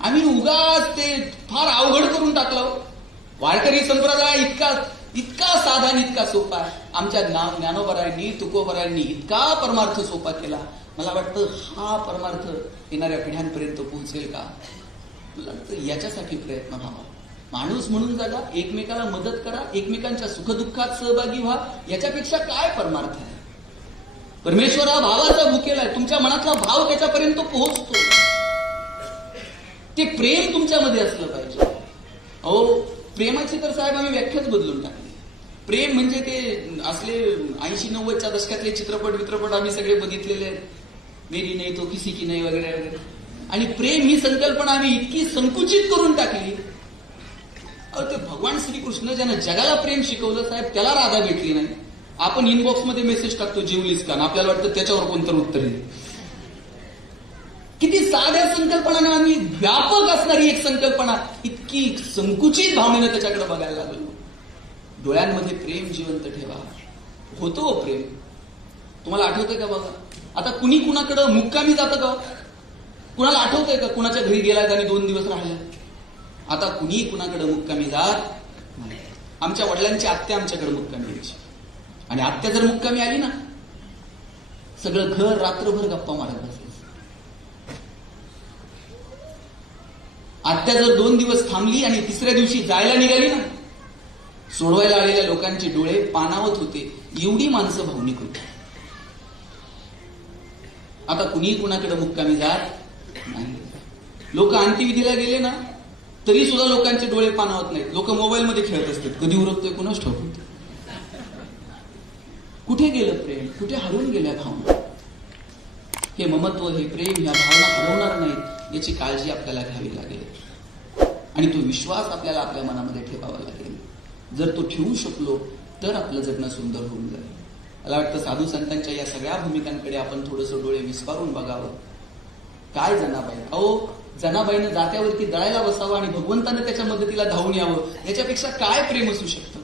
आम्ही उगाच ते फार अवघड करून टाकलं. वारकरी संप्रदाय इतका साधा आणि इतका सोपा आहे. आमच्या ज्ञानोबरायांनी तुकोबरायांनी इतका परमार्थ सोपा केला. मला वाटतं हा परमार्थ येणाऱ्या पिढ्यांपर्यंत पोहोचेल का? मला वाटतं याच्यासाठी प्रयत्न व्हावा. माणूस म्हणून जगा, एकमेकाला मदत करा, एकमेकांच्या सुखदुःखात सहभागी व्हा. याच्यापेक्षा काय परमार्थ आहे? परमेश्वर हा भावाचा भुकेला आहे. तुमच्या मनातला भाव त्याच्यापर्यंत पोहोचतो. ते प्रेम तुमच्यामध्ये असलं पाहिजे. अहो, प्रेमाची तर साहेब आम्ही व्याख्याच बदलून टाकली. प्रेम म्हणजे ते असले 80-90च्या दशकातले चित्रपट आम्ही सगळे बघितलेले आहेत. मेरी नाही तो किसी की नाही वगैरे वगैरे. आणि प्रेम ही संकल्पना आम्ही इतकी संकुचित करून टाकली. ते भगवान श्रीकृष्ण ज्यानं जगाला प्रेम शिकवलं साहेब, त्याला राधा भेटली नाही. आपण इनबॉक्समध्ये मेसेज टाकतो जेवलीस का, आपल्याला वाटतं त्याच्यावर कोणतं उत्तर येईल. किती साध्या संकल्पनाने आम्ही व्यापक असणारी एक संकल्पना इतकी संकुचित भावनेनं त्याच्याकडे बघायला लागलो. डोळ्यांमध्ये प्रेम जिवंत ठेवा. होतो प्रेम. तुम्हाला आठवतंय का बघा, आता कुणी कुणाकडं मुक्कामी जातं का? कुणाला आठवतंय का कुणाच्या घरी गेलाय आणि 2 दिवस राहिले? आता कुणी कुणाकडे मुक्कामी जात नाही. आमच्या वडिलांची आत्या आमच्याकडे मुक्कामी यायची, आणि आत्या जर मुक्कामी आली ना, सगळं घर रात्रभर गप्पा मारत बसायचं. आत्या जर 2 दिवस थांबली आणि तिसऱ्या दिवशी जायला निघाली ना, सोडवायला आलेल्या लोकांचे डोळे पाणावत होते. एवढी माणसं भावनिक होती. आता कुणी कुणाकडे मुक्कामी जात नाही. लोक अंत्यविधीला गेले ना, तरी सुद्धा लोकांचे डोळे पाणावत नाहीत. लोक मोबाईलमध्ये खेळत असतात. कधी उरकतोय कुणाच ठाऊक होतं. कुठे गेलं प्रेम? कुठे हरवून गेल्या भावना? हे ममत्व, हे प्रेम, ह्या भावना हरवणार नाहीत याची काळजी आपल्याला घ्यावी लागेल. आणि तो विश्वास आपल्याला आपल्या मनामध्ये ठेवावा लागेल. जर तो ठेवू शकलो तर आपलं जगणं सुंदर होऊन जाईल. मला वाटतं साधू संतांच्या या सगळ्या भूमिकांकडे आपण थोडंसं डोळे विस्फारून बघावं. काय जनाबाई, अहो जनाबाईनं जात्यावरती दळायला बसावं आणि भगवंतानं त्याच्या मदतीला धावून यावं, याच्यापेक्षा काय प्रेम असू शकतं?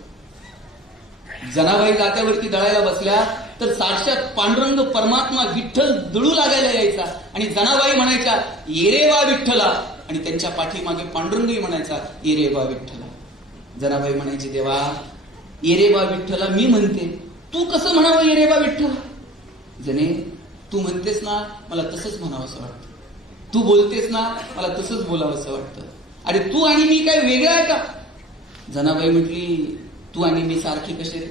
जनाबाई जात्यावरती दळायला बसल्या तर साक्षात पांडुरंग परमात्मा विठ्ठल दळू लागायला यायचा आणि जनाबाई म्हणायच्या ये वा विठ्ठला, आणि त्यांच्या पाठीमागे पांडुरंगही म्हणायचा ये वा विठ्ठला. जनाबाई म्हणायची देवा ये वा विठ्ठला मी म्हणते, तू कसं म्हणावं ये वा विठ्ठला? जने तू म्हणतेस ना, मला तसंच म्हणावं असं वाटतं. तू बोलतेस ना, मला तसंच बोलावं असं वाटतं. अरे तू आणि मी काय वेगळं आहे का? जनाबाई म्हटली तू आणि मी सारखी कसे रे?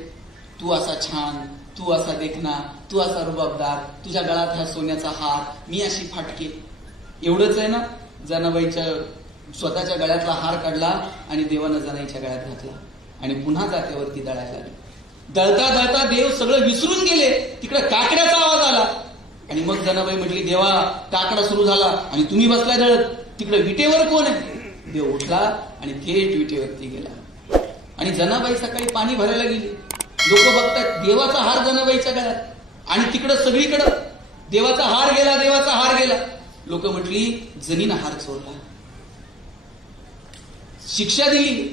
तू असा छान, तू असा देखना, तू असा रुबाबदार, तुझ्या गळात हा सोन्याचा हार, मी अशी फाटके. एवढंच आहे ना? जनाबाईच्या स्वतःच्या गळ्यातला हार काढला आणि देवानं जनाईच्या गळ्यात घातला आणि पुन्हा जात्यावरती दळायला लागली. दळता दळता देव सगळं विसरून गेले. तिकडे काकड्याचा आवाज आला आणि मग जनाबाई म्हटली देवा काकडा सुरू झाला आणि तुम्ही बसलाय दळत, तिकडे विटेवर कोण आहे? देव उठला आणि थेट विटेवरती गेला. आणि जनाबाई सकाळी पाणी भरायला गेली. लोक बघतात देवाचा हार जनाबाईच्या गळ्यात, आणि तिकडं सगळीकडं देवाचा हार गेला, देवाचा हार गेला. लोक म्हटली जनीनं हार चोरला. शिक्षा दिली,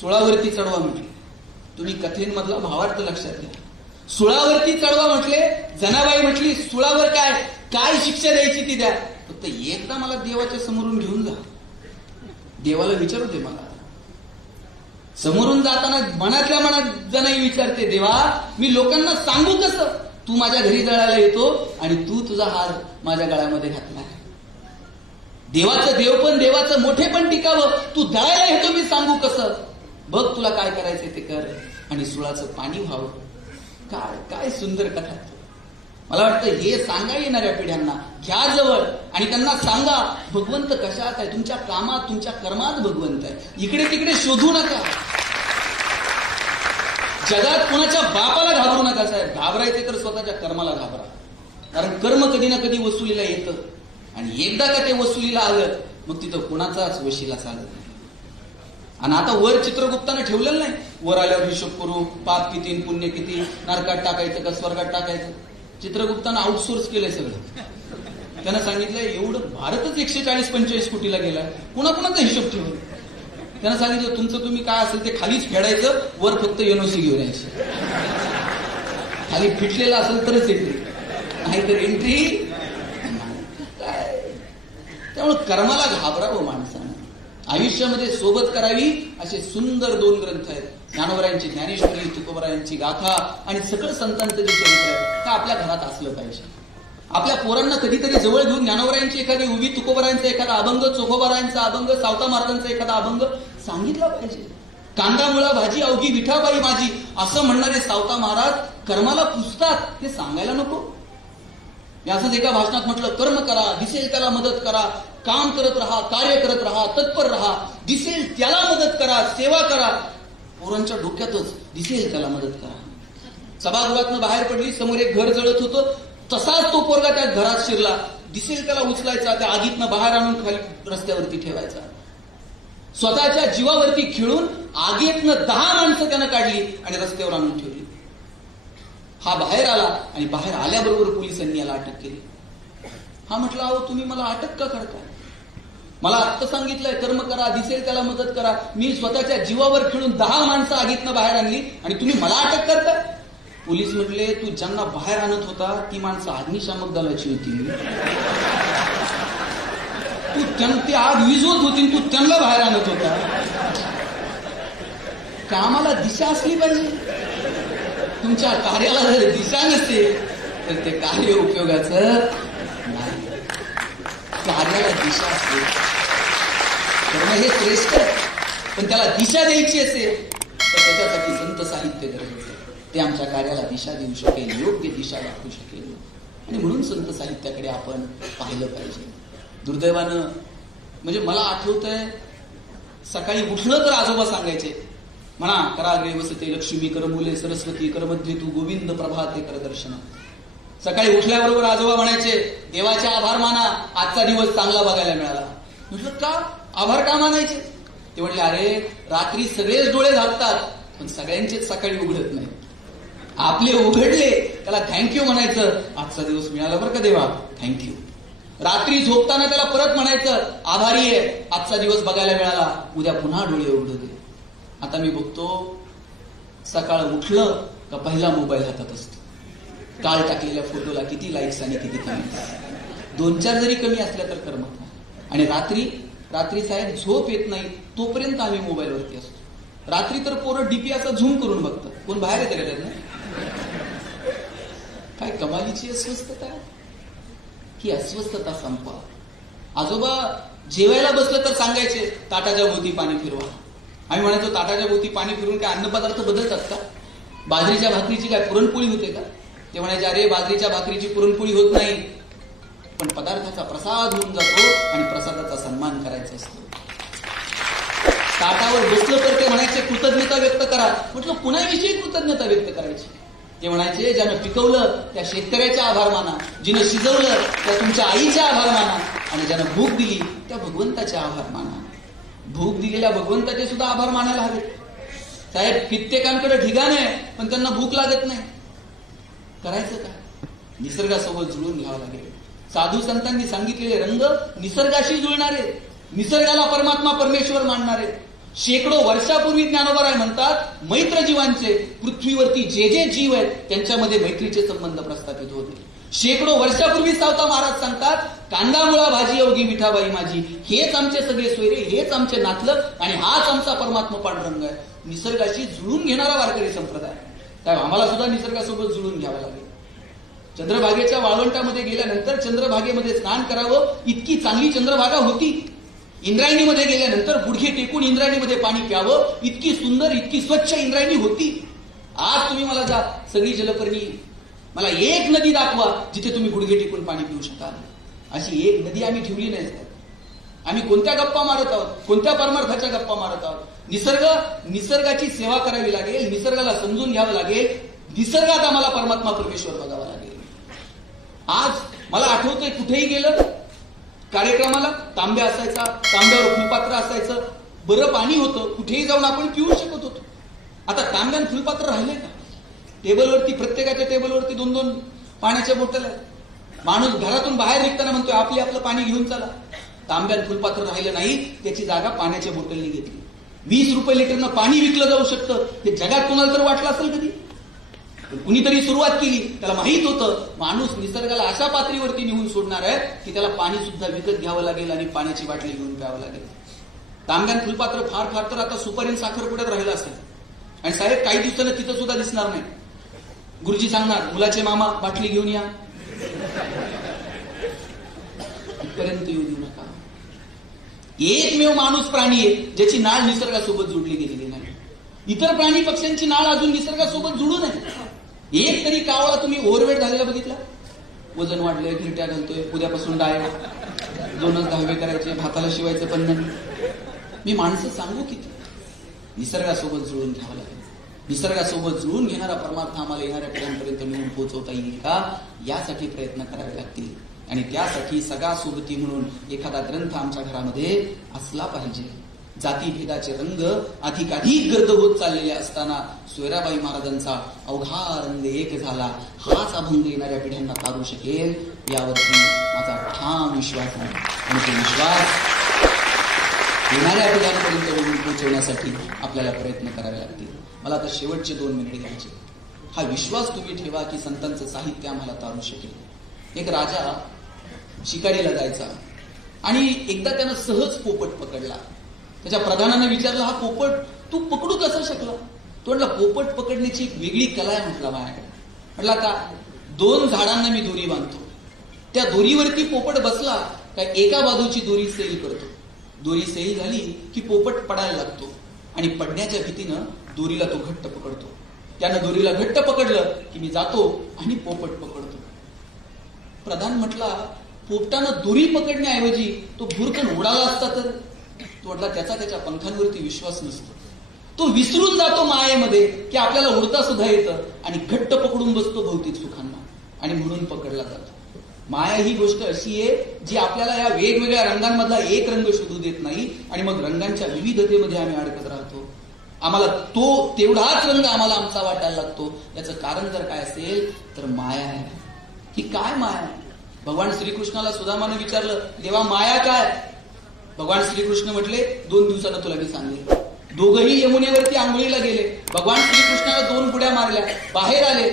सुळावरती चढवा म्हटली. तुम्ही कथेमधला भावार्थ लक्षात घ्या. सुळावरती चढवा म्हटले. जनाबाई म्हटली सुळावर काय शिक्षा द्यायची ती द्या, फक्त एकदा मला देवाच्या समोरून घेऊन जा. देवाला विचारू दे मला. समोरून जाताना मनातल्या मनात जनाई विचारते देवा मी लोकांना सांगू कसं तू माझ्या घरी जळायला येतो आणि तू तुझा हार माझ्या गळ्यामध्ये घातला. देवाचं देवपण, देवाचं मोठेपण टिकावं, तू दळायला येतो मी सांगू कसं? बघ तुला काय करायचंय ते कर आणि सुळाचं पाणी व्हावं. काय सुंदर कथा. मला वाटतं हे सांगा येणाऱ्या पिढ्यांना, घ्या जवळ आणि त्यांना सांगा भगवंत कशात आहे. तुमच्या कामात, तुमच्या कर्मात भगवंत आहे. इकडे तिकडे शोधू नका. जगात कुणाच्या बापाला घाबरू नका साहेब. घाबरायचे तर स्वतःच्या कर्माला घाबरा. कारण कर्म कधी ना कधी वसुलीला येतं आणि एकदा का ते वसुलीला आलं मग तिथं कुणाचाच वशीला चालत नाही. आणि आता वर चित्रगुप्तानं ठेवलेलं नाही, वर आल्यावर हिशोब करू, पाप किती पुण्य किती, नरकात टाकायचं का स्वर्गात टाकायचं. चित्रगुप्तानं आउटसोर्स केलंय सगळं. त्यानं सांगितलंय एवढं भारतच 140-145 कोटीला गेला, कुणाकुणाचा हिशोब ठेवला. त्यांना सांगितलं तुमचं तुम्ही काय असेल ते खालीच फेडायचं, वर फक्त एनओसी घेऊन यायची. खाली फिटलेलं असेल तरच एंट्री, नाहीतर एंट्री काय. त्यामुळे कर्माला घाबरावं माणसानं. आयुष्यामध्ये सोबत करावी असे सुंदर 2 ग्रंथ आहेत. ज्ञानोबरायांची ज्ञानेश्वरी, तुकोबरायांची गाथा आणि सगळं संतांचं जे चरित्र आहे ते आपल्या घरात असलं पाहिजे. आपल्या पोरांना कधीतरी जवळ घेऊन ज्ञानोबरायांची एखादी उभी, तुकोबरायांचा एखादा अभंग, चोखोबरायांचा अभंग, सावता महाराजांचा एखादा अभंग सांगितला पाहिजे. कांदा मुळा भाजी अवघी विठाबाई माझी असं म्हणणारे सावता महाराज कर्माला पुजतात, ते सांगायला नको. मी असंच एका भाषणात म्हटलं, कर्म करा, दिसेल त्याला मदत करा, काम करत राहा, कार्य करत राहा, तत्पर राहा, दिसेल त्याला मदत करा, सेवा करा. पोरांच्या डोक्यातच दिसेल त्याला मदत करा. सभागृहातनं बाहेर पडली, समोर एक घर जळत होतं, तसाच तो पोरगा त्या घरात शिरला. दिसेल त्याला उचलायचा, त्या आगीतनं बाहेर आणून खाली रस्त्यावरती ठेवायचा. स्वतःच्या जीवावरती खेळून आगीतनं 10 माणसं त्यानं काढली आणि रस्त्यावर आणून ठेवली. हा बाहेर आला आणि बाहेर आल्याबरोबर पोलिसांनी याला अटक केली. हा म्हटला, अहो तुम्ही मला अटक का करताय? मला आत्ता सांगितलंय कर्म करा, दिसेल त्याला मदत करा. मी स्वतःच्या जीवावर खेळून 10 माणसं आगीतनं बाहेर आणली आणि तुम्ही मला अटक करताय? पोलीस म्हटले, तू ज्यांना बाहेर आणत होता ती माणसं अग्निशामक दलाची होती. ती आग विझवत होती, तू त्यांना बाहेर आणत होता. कामाला दिशा असली पाहिजे. तुमच्या कार्याला जर दिशा नसेल तर ते कार्य उपयोगाचं नाही. कार्याला दिशा असते करणं हे श्रेष्ठ, पण त्याला दिशा द्यायची असेल तर त्याच्यासाठी संत साहित्य गरजेचं. ते आमच्या कार्याला दिशा देऊ शकेल, योग्य दिशा दाखवू शकेल. आणि म्हणून संत साहित्याकडे आपण पाहिलं पाहिजे. दुर्दैवानं म्हणजे मला आठवतंय, सकाळी उठलं तर आजोबा सांगायचे, म्हणा कराग्रे वसते लक्ष्मी करमुले सरस्वती करमध्ये तू गोविंद प्रभाते कर दर्शन. सकाळी उठल्याबरोबर आजोबा म्हणायचे, देवाचे आभार माना, आजचा दिवस चांगला बघायला मिळाला. म्हटलं का आभार का मानायचे? ते म्हणले, अरे रात्री सगळेच डोळे झाकतात पण सगळ्यांचेच सकाळी उघडत नाही. आपले उघडले त्याला थँक्यू म्हणायचं, आजचा दिवस मिळाला बरं का देवा, थँक्यू. रात्री झोपताना त्याला परत म्हणायचं, आभारी आहे, आजचा दिवस बघायला मिळाला, उद्या पुन्हा डोळे उघडू दे. आता मी बघतो सकाळ उठलं का पहिला मोबाईल हातात असतो. काल टाकलेल्या फोटोला किती लाईक्स आणि किती कमेंट्स. 2-4 जरी कमी असल्या तर करमत नाही. आणि रात्री साहेब झोप येत नाही तोपर्यंत आम्ही मोबाईलवरती असतो. रात्री तर पोरं डीपीआचा झूम करून बघतात. कोण बाहेर येते का त्यातनं? काय कमालीची अस्वस्थता. ही अस्वस्थता संपवा. आजोबा जेवायला बसलं तर सांगायचे, ताटाच्या भोवती पाणी फिरवा. आम्ही म्हणायचो, ताटाच्या भोवती पाणी फिरून काय अन्नपदार्थ बदलतात का? बाजरीच्या भाकरीची काय पुरणपोळी होते का? ते म्हणायचे, अरे बाजरीच्या भाकरीची पुरणपोळी होत नाही, पण पदार्थाचा प्रसाद होऊन जातो आणि प्रसादाचा सन्मान करायचा असतो. ताटावर बसलं तर ते म्हणायचे, कृतज्ञता व्यक्त करा. म्हटलं, कुणाविषयी कृतज्ञता व्यक्त करायची? ते म्हणायचे, ज्यानं पिकवलं त्या शेतकऱ्याचा आभार माना, जिनं शिजवलं त्या तुमच्या आईचा आभार माना, आणि ज्यानं भूक दिली त्या भगवंताचे आभार माना. भूक दिलेल्या भगवंताचे सुद्धा आभार मानायला हवे. साहेब, कित्येकांकडे ठिकाण आहे पण त्यांना भूक लागत नाही. करायचं काय? निसर्गासोबत जुळून घ्यावं लागेल. साधू संतांनी सांगितलेले रंग निसर्गाशी जुळणारे, निसर्गाला परमात्मा परमेश्वर मानणारे. शेकडो वर्षापूर्वी ज्ञानोबराय म्हणतात, मैत्र जीवांचे पृथ्वीवरती जे जे जीव आहेत त्यांच्यामध्ये मैत्रीचे संबंध प्रस्थापित होते. शेकडो वर्षापूर्वी सावता महाराज सांगतात, कांदा मुळा भाजी अवघी मिठाबाई माझी, हेच आमचे सगळे सोयरे, हेच आमचे नातलं आणि हाच आमचा परमात्मा पांडुरंग आहे. निसर्गाशी जुळून घेणारा वारकरी संप्रदाय. त्यामुळे आम्हाला सुद्धा निसर्गासोबत जुळून घ्यावं लागेल. चंद्रभागेच्या वाळवंटामध्ये गेल्यानंतर चंद्रभागेमध्ये स्नान करावं, इतकी चांगली चंद्रभागा होती. इंद्रायणीमध्ये गेल्यानंतर गुडघे टेकून इंद्रायणीमध्ये पाणी प्यावं, इतकी सुंदर इतकी स्वच्छ इंद्रायणी होती. आज तुम्ही मला जा सगळी जलपर्णी, मला एक नदी दाखवा जिथे तुम्ही गुडघे टेकून पाणी पिऊ शकाल. अशी एक नदी आम्ही ठेवली नाही. आम्ही कोणत्या गप्पा मारत आहोत? कोणत्या परमार्थाच्या गप्पा मारत आहोत? निसर्गाची सेवा करावी लागेल, निसर्गाला समजून घ्यावं लागेल, निसर्गात आम्हाला परमात्मा परमेश्वर बघावा लागेल. आज मला आठवतंय, कुठेही गेलं कार्यक्रमाला तांब्या असायचा, तांब्यावर फुलपात्र असायचं, बरं पाणी होतं, कुठेही जाऊन आपण पिऊ शकत होतो. आता तांब्यान फुलपात्र राहिले का? टेबलवरती, प्रत्येकाच्या टेबलवरती 2-2 पाण्याच्या बॉटल आहेत. माणूस घरातून बाहेर निघताना म्हणतोय, आपलं पाणी घेऊन चला. तांब्यान फुलपात्र राहिलं नाही, त्याची जागा पाण्याच्या बॉटलनी घेतली. 20 रुपये लिटरनं पाणी विकलं जाऊ शकतं हे जगात कोणाला तर वाटलं असेल कधी? कुणीतरी सुरुवात केली. त्याला माहित होतं माणूस निसर्गाला अशा पातळीवरती नेऊन सोडणार आहे की त्याला पाणी सुद्धा विकत घ्यावं लागेल आणि पाण्याची बाटली घेऊन प्यावं लागेल. तांब्यान फुलपात्र फार फार तर आता सुपारी साखरपुड्यात राहिलं असेल आणि साहेब काही दिवसानं तिथं सुद्धा दिसणार नाही. गुरुजी सांगणार मुलाचे मामा बाटली घेऊन या, इथपर्यंत येऊ देऊ नका. एकमेव माणूस प्राणी आहे ज्याची नाळ निसर्गासोबत जोडली गेलेली नाही. इतर प्राणी पक्ष्यांची नाळ अजून निसर्गासोबत जुळू नये. एक तरी कावळा तुम्ही ओव्हरवेट झालेला बघितला? वजन वाढलंय, घिरट्या घालतोय, उद्यापासून डाएट, 2च दहावे करायचे, भाताला शिवायचं पण नाही. मी माणसं सांगू किती? निसर्गासोबत जुळून घ्यावं लागेल. निसर्गासोबत जुळून घेणारा परमार्थ आम्हाला येणाऱ्या पिढ्यांपर्यंत नेऊन पोहोचवता येईल का, यासाठी प्रयत्न करावे लागतील. आणि त्यासाठी सगळा सोबती म्हणून एखादा ग्रंथ आमच्या घरामध्ये असला पाहिजे. जातीभेदाचे रंग अधिकाधिक गर्द होत चाललेले असताना सोयराबाई महाराजांचा अवघा रंग एक झाला. हाच अभंग येणाऱ्या पिढ्यांना तारू शकेल यावरती माझा ठाम विश्वास आहे. आणि तो विश्वास येणाऱ्या पिढ्यांपर्यंत नेऊन पोहोचवण्यासाठी आपल्याला प्रयत्न करावे लागतील. मला आता शेवटचे 2 मिनिट घ्यायचे. हा विश्वास तुम्ही ठेवा की संतांचं साहित्य आम्हाला तारू शकेल. एक राजा शिकारीला जायचा आणि एकदा त्यानं सहज पोपट पकडला. त्याच्या प्रधानाने विचारलं, हा पोपट तू पकडू कसा शकला? तो म्हटला, पोपट पकडण्याची एक वेगळी कला आहे म्हटला माझ्याकडे. म्हटला का? 2 झाडांना मी दोरी बांधतो, त्या दोरीवरती पोपट बसला का एका बाजूची दोरी सैल करतो. दोरी सैल झाली की पोपट पडायला लागतो आणि पडण्याच्या भीतीनं दोरीला तो घट्ट पकडतो. त्यानं दोरीला घट्ट पकडलं की मी जातो आणि पोपट पकडतो. प्रधान म्हटला, पोपटानं दोरी पकडण्याऐवजी तो भुरकन उडाला असता तर? तो म्हटला, त्याच्या पंखांवरती विश्वास नसतो. तो विसरून जातो मायेमध्ये की आपल्याला उडता सुद्धा येतं आणि घट्ट पकडून बसतो भौतिक सुखांना आणि म्हणून पकडला जातो. माया ही गोष्ट अशी आहे जी आपल्याला या वेगवेगळ्या रंगांमधला एक रंग शोधू देत नाही आणि मग रंगांच्या विविधतेमध्ये आम्ही अडकत राहतो. आम्हाला तो तेवढाच रंग आम्हाला आमचा वाटायला लागतो. याचं कारण जर काय असेल तर माया आहे. ही काय माया आहे? भगवान श्रीकृष्णाला सुदामानं विचारलं, देवा माया काय? भगवान श्रीकृष्ण म्हटले, 2 दिवसानं तुला मी सांगेल. दोघंही यमुनेवरती आंघोळीला गेले. भगवान श्रीकृष्णाला 2 बुड्या मारल्या, बाहेर आले,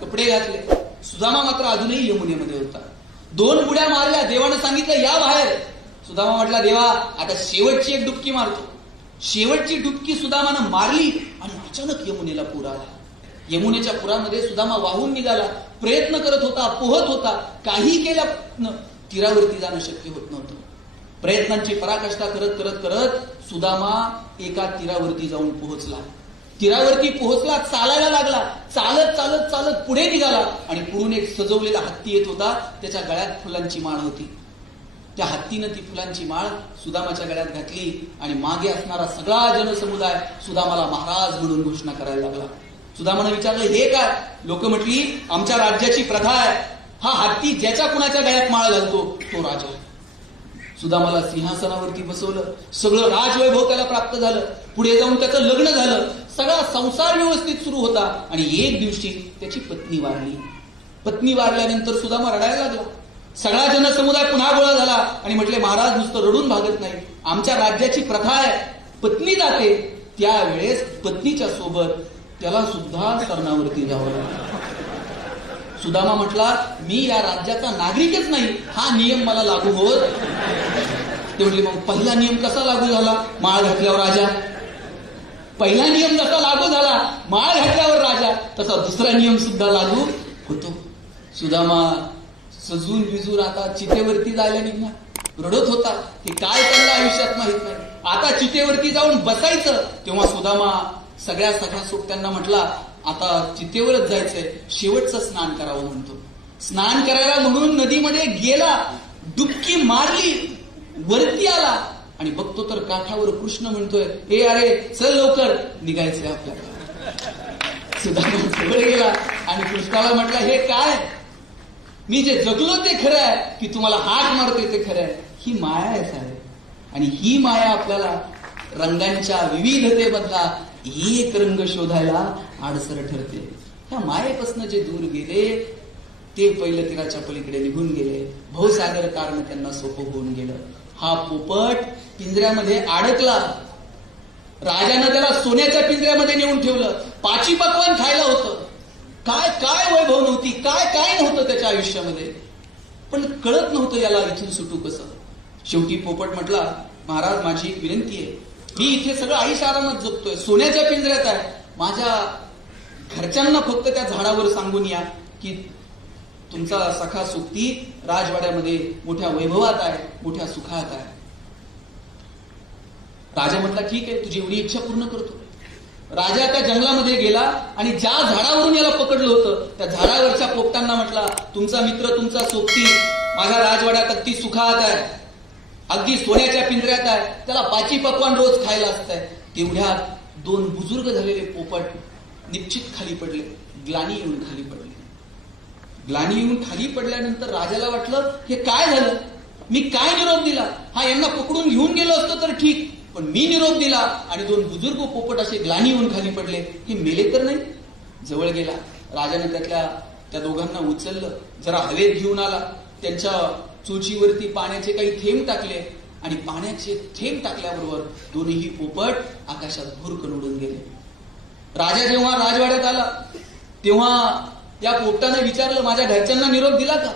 कपडे घातले. सुदामा मात्र अजूनही यमुनेमध्ये होता. 2 बुड्या मारल्या, देवानं सांगितलं या बाहेर. सुदामा म्हटला, देवा आता शेवटची एक डुबकी मारतो. शेवटची डुबकी सुदामानं मारली आणि अचानक यमुनेला पूर आला. यमुनेच्या पुरामध्ये सुदामा वाहून निघाला. प्रयत्न करत होता, पोहत होता, काही केल्या तीरावरती जाणं शक्य होत नव्हतं. प्रयत्नांची पराकाष्ठा करत करत करत सुदामा एका तीरावरती जाऊन पोहोचला. तीरावरती पोहोचला, चालायला लागला. चालत चालत चालत पुढे निघाला आणि पुढून एक सजवलेला हत्ती येत होता. त्याच्या गळ्यात फुलांची माळ होती. त्या हत्तीनं ती फुलांची माळ सुदामाच्या गळ्यात घातली आणि मागे असणारा सगळा जनसमुदाय सुदामाला महाराज म्हणून घोषणा करायला लागला. सुदामानं विचारलं, हे काय? लोक म्हटली, आमच्या राज्याची प्रथा आहे, हा हत्ती ज्याच्या कुणाच्या गळ्यात माळ घालतो तो राजा. सुदामाला सिंहासनावरती बसवलं. सगळं राजवैभव त्याला प्राप्त झालं. पुढे जाऊन त्याचं लग्न झालं. सगळा संसार व्यवस्थित सुरू होता आणि एक दिवशी त्याची पत्नी वारली. पत्नी वारल्यानंतर सुदामा रडायला लागला. सगळा जनसमुदाय पुन्हा गोळा झाला आणि म्हटले, महाराज नुसतं रडून भागत नाही, आमच्या राज्याची प्रथा आहे, पत्नी जाते त्यावेळेस पत्नीच्या सोबत त्याला सुद्धा सरणावरती जावं लागलं. सुदामा म्हटला, मी या राज्याचा नागरिकच नाही, हा नियम मला लागू होत. ते म्हटले, मग पहिला नियम कसा लागू झाला? माळ घातल्यावर राजा. पहिला नियम जसा लागू झाला माळ घातल्यावर राजा, तसा दुसरा नियम सुद्धा लागू होतो. सुदामा सजून विजून आता चितेवरती जायला निघला. रडत होता की काय चाललं आयुष्यात माहित नाही. आता चितेवरती जाऊन बसायचं. तेव्हा सुदामा सगळ्या सोबत्यांना म्हटला, आता चितेवरच जायचंय, शेवटचं स्नान करावं म्हणतो. स्नान करायला म्हणून नदीमध्ये गेला, डुबकी मारली, वरती आला आणि बघतो तर काठावर कृष्ण म्हणतोय, ए अरे चल लवकर निघायचंय आपल्याला. सुदामा जवळ गेला आणि कृष्णाला म्हटला, हे काय? मी जे जगलो ते खरं आहे की तुम्हाला हाक मारतोय ते खरं आहे? ही माया आहे साहेब. आणि ही माया आपल्याला रंगांच्या विविधतेमधला एक रंग शोधायला आडसर ठरते. ह्या मायेपासून जे दूर गेले ते पहिलं तीराच्या पलीकडे निघून गेले. भवसागर कारण त्यांना सोपं होऊन गेलं. हा पोपट पिंजऱ्यामध्ये अडकला. राजानं त्याला सोन्याच्या पिंजऱ्यामध्ये नेऊन ठेवलं. पाची पकवान खायला होतं. काय काय वैभव नव्हती, काय काय नव्हतं त्याच्या आयुष्यामध्ये, पण कळत नव्हतं याला इथून सुटू कसं. शेवटी पोपट म्हटला, महाराज माझी एक विनंती आहे, मी इथे सगळं आयुष्य आरामात जगतोय, सोन्याच्या पिंजऱ्यात आहे, माझ्या घरच्यांना फक्त त्या झाडावर सांगून या की तुमचा सखा सोबती राजवाड्यामध्ये मोठ्या वैभवात आहे, मोठ्या सुखात आहे. राजा म्हटला ठीक आहे, तुझी एवढी इच्छा पूर्ण करतो. राजा त्या जंगलामध्ये गेला आणि ज्या झाडावरून याला पकडलं होतं त्या झाडावरच्या पोपटांना म्हटला, तुमचा मित्र तुमचा सोबती माझ्या राजवाड्यात अगदी सुखात आहे, अगदी सोन्याच्या पिंजऱ्यात आहे, त्याला पाची पकवान रोज खायला असतंय. तेवढ्यात दोन बुजुर्ग झालेले पोपट निश्चित खाली पडले, ग्लानी येऊन खाली पडले. ग्लानी येऊन खाली पडल्यानंतर राजाला वाटलं हे काय झालं, मी काय निरोप दिला, हा यांना पकडून घेऊन गेलो असतो तर ठीक, पण मी निरोप दिला आणि दोन बुजुर्ग पोपट असे ग्लानी येऊन खाली पडले, हे मेले तर नाही. जवळ गेला, राजाने त्या दोघांना उचललं, जरा हवेत घेऊन आला, त्यांच्या चोचीवरती पाण्याचे काही थेंब टाकले आणि पाण्याचे थेंब टाकल्याबरोबर दोन्ही पोपट आकाशात भुरकन उडून गेले. राजा जेव्हा राजवाड्यात आला तेव्हा या पोपटाने विचारलं, माझ्या घरच्यांना निरोप दिला का?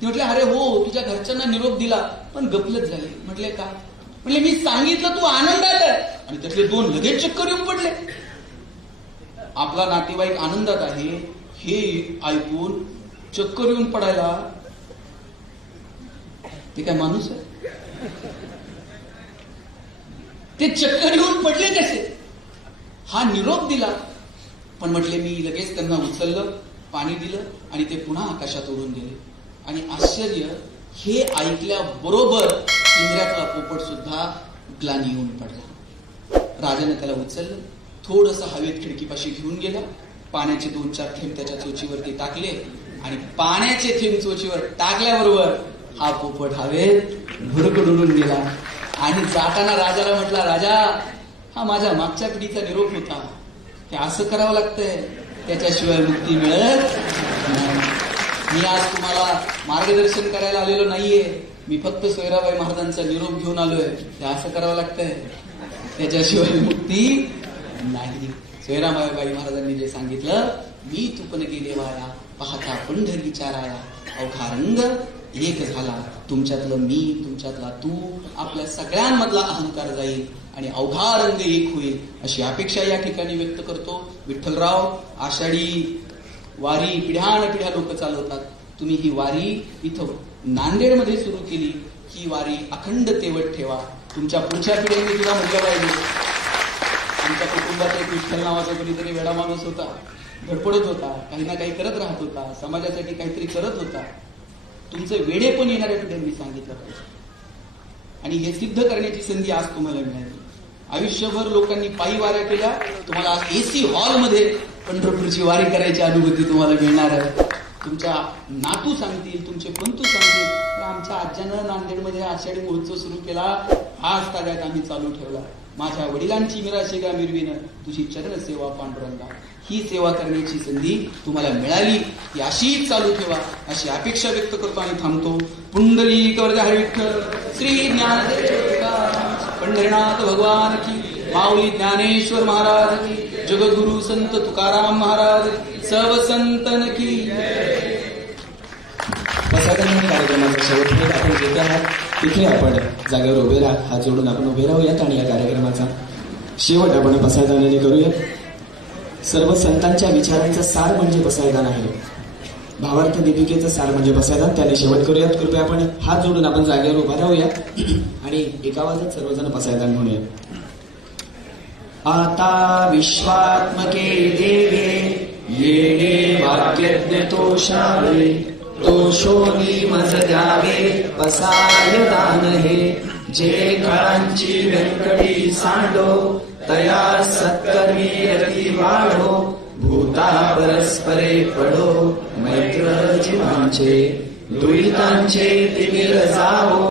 ते म्हटले, अरे हो तुझ्या घरच्यांना निरोप दिला, पण गफलत झाली. म्हटले का? म्हणजे मी सांगितलं तू आनंदात आहे, आणि त्यातले दोन लगेच चक्कर येऊन पडले. आपला नातेवाईक आनंदात आहे हे ऐकून चक्कर येऊन पडायला ते काय माणूस आहे? ते चक्कर येऊन पडले कसे? हा निरोप दिला, पण म्हटले मी लगेच त्यांना उचललं, पाणी दिलं आणि ते पुन्हा आकाशात उडून गेले. आणि आश्चर्य, हे ऐकल्याबरोबर पिंजऱ्यातला पोपट सुद्धा ग्लानी येऊन पडला. राजाने त्याला उचललं, थोडस हवेत खिडकीपाशी घेऊन गेला, पाण्याचे 2-4 थेंब त्याच्या चोचीवरती टाकले आणि पाण्याचे थेंब चोचीवर टाकल्याबरोबर हा पोपट हवेत भुरकन उडून गेला. आणि जाताना राजाला म्हटला, राजा हा माझ्या मागच्या पिढीचा निरोप होता, हे असं करावं लागतंय, त्याच्याशिवाय मुक्ती मिळत नाही. मी आज तुम्हाला मार्गदर्शन करायला आलेलो नाहीये, मी फक्त सोयराबाई महाराजांचा निरोप घेऊन आलोय, ते असं करावं लागतंय, त्याच्याशिवाय मुक्ती नाही. सोयराबाई महाराजांनी जे सांगितलं, मी तुपन गेले वाया पाहता पंढरीच्या राया, अवघा रंग एक झाला, तुमच्यातलं मी तुमच्यातला तू, आपल्या सगळ्यांमधला अहंकार जाईल आणि अवघा रंग एक होईल, अशी अपेक्षा या ठिकाणी व्यक्त करतो. विठ्ठलराव, आषाढी वारी पिढ्यानपिढ्या लोक चालवतात, तुम्ही ही वारी इथं नांदेडमध्ये सुरू केली, ही वारी अखंड तेवत ठेवा, तुमच्या पुढच्या पिढ्यांनी तुला म्हटलं पाहिजे. आमच्या कुटुंबात एक विठ्ठल नावाचा कोणीतरी वेडा माणूस होता, धडपडत होता, काही ना काही करत राहत होता, समाजासाठी काहीतरी करत होता. तुमचं वेडे पण येणाऱ्या पिढ्यांनी सांगितलं पाहिजे, आणि हे सिद्ध करण्याची संधी आज तुम्हाला मिळाली. आयुष्यभर लोकांनी पायी वाऱ्या केल्या, तुम्हाला आज एसी हॉलमध्ये पंढरपूरची वारी करायची अनुभूती तुम्हाला मिळणार आहे. तुमच्या नातू सांगतील, तुमचे पंतू सांगतील, आमच्या आज्यानं नांदेडमध्ये आषाढी महोत्सव सुरू केला, आज ताब्यात आम्ही चालू ठेवला, माझ्या वडिलांची मिराशिगा मिरवीनं तुझी चरण सेवा पांडुरंगा. ही सेवा करण्याची संधी तुम्हाला मिळाली, ती अशीच चालू ठेवा, अशी अपेक्षा व्यक्त करतो आणि थांबतो. पुंडलिक वरदे हरी विठ्ठल, श्री ज्ञानदेव पंढरीनाथ भगवान की, माऊली ज्ञानेश्वर महाराज की, जगद्गुरु संत तुकाराम महाराज, सर्व संतन की. कार्यक्रमाचा शेवट आपण घेत आहात, तिथे आपण जागेवर उभे राहा, हात जोडून आपण उभे राहूयात आणि या कार्यक्रमाचा शेवट आपण पसायदानाने करूया. सर्व संतांच्या विचारांचा सार म्हणजे पसायदान आहे, भावार्थ दीपिकेचं सार म्हणजे पसायदान, त्याने शेवट करूयात. कृपया आपण हात जोडून आपण जागेवर उभा राहूया आणि एका आवाजात सर्वजण पसायदान म्हणूया. आता विश्वात्मके देवे येणे वाक्यज्ञ तोषावे, तोषोनी मज द्यावे पसायदान हे, जे काळांची व्यंकटी सांडो तया सत्कर्मी रती वाढो, भूता परस्परे पडो मैत्र जीवांचे, दुरितांचे तिमिर जावो.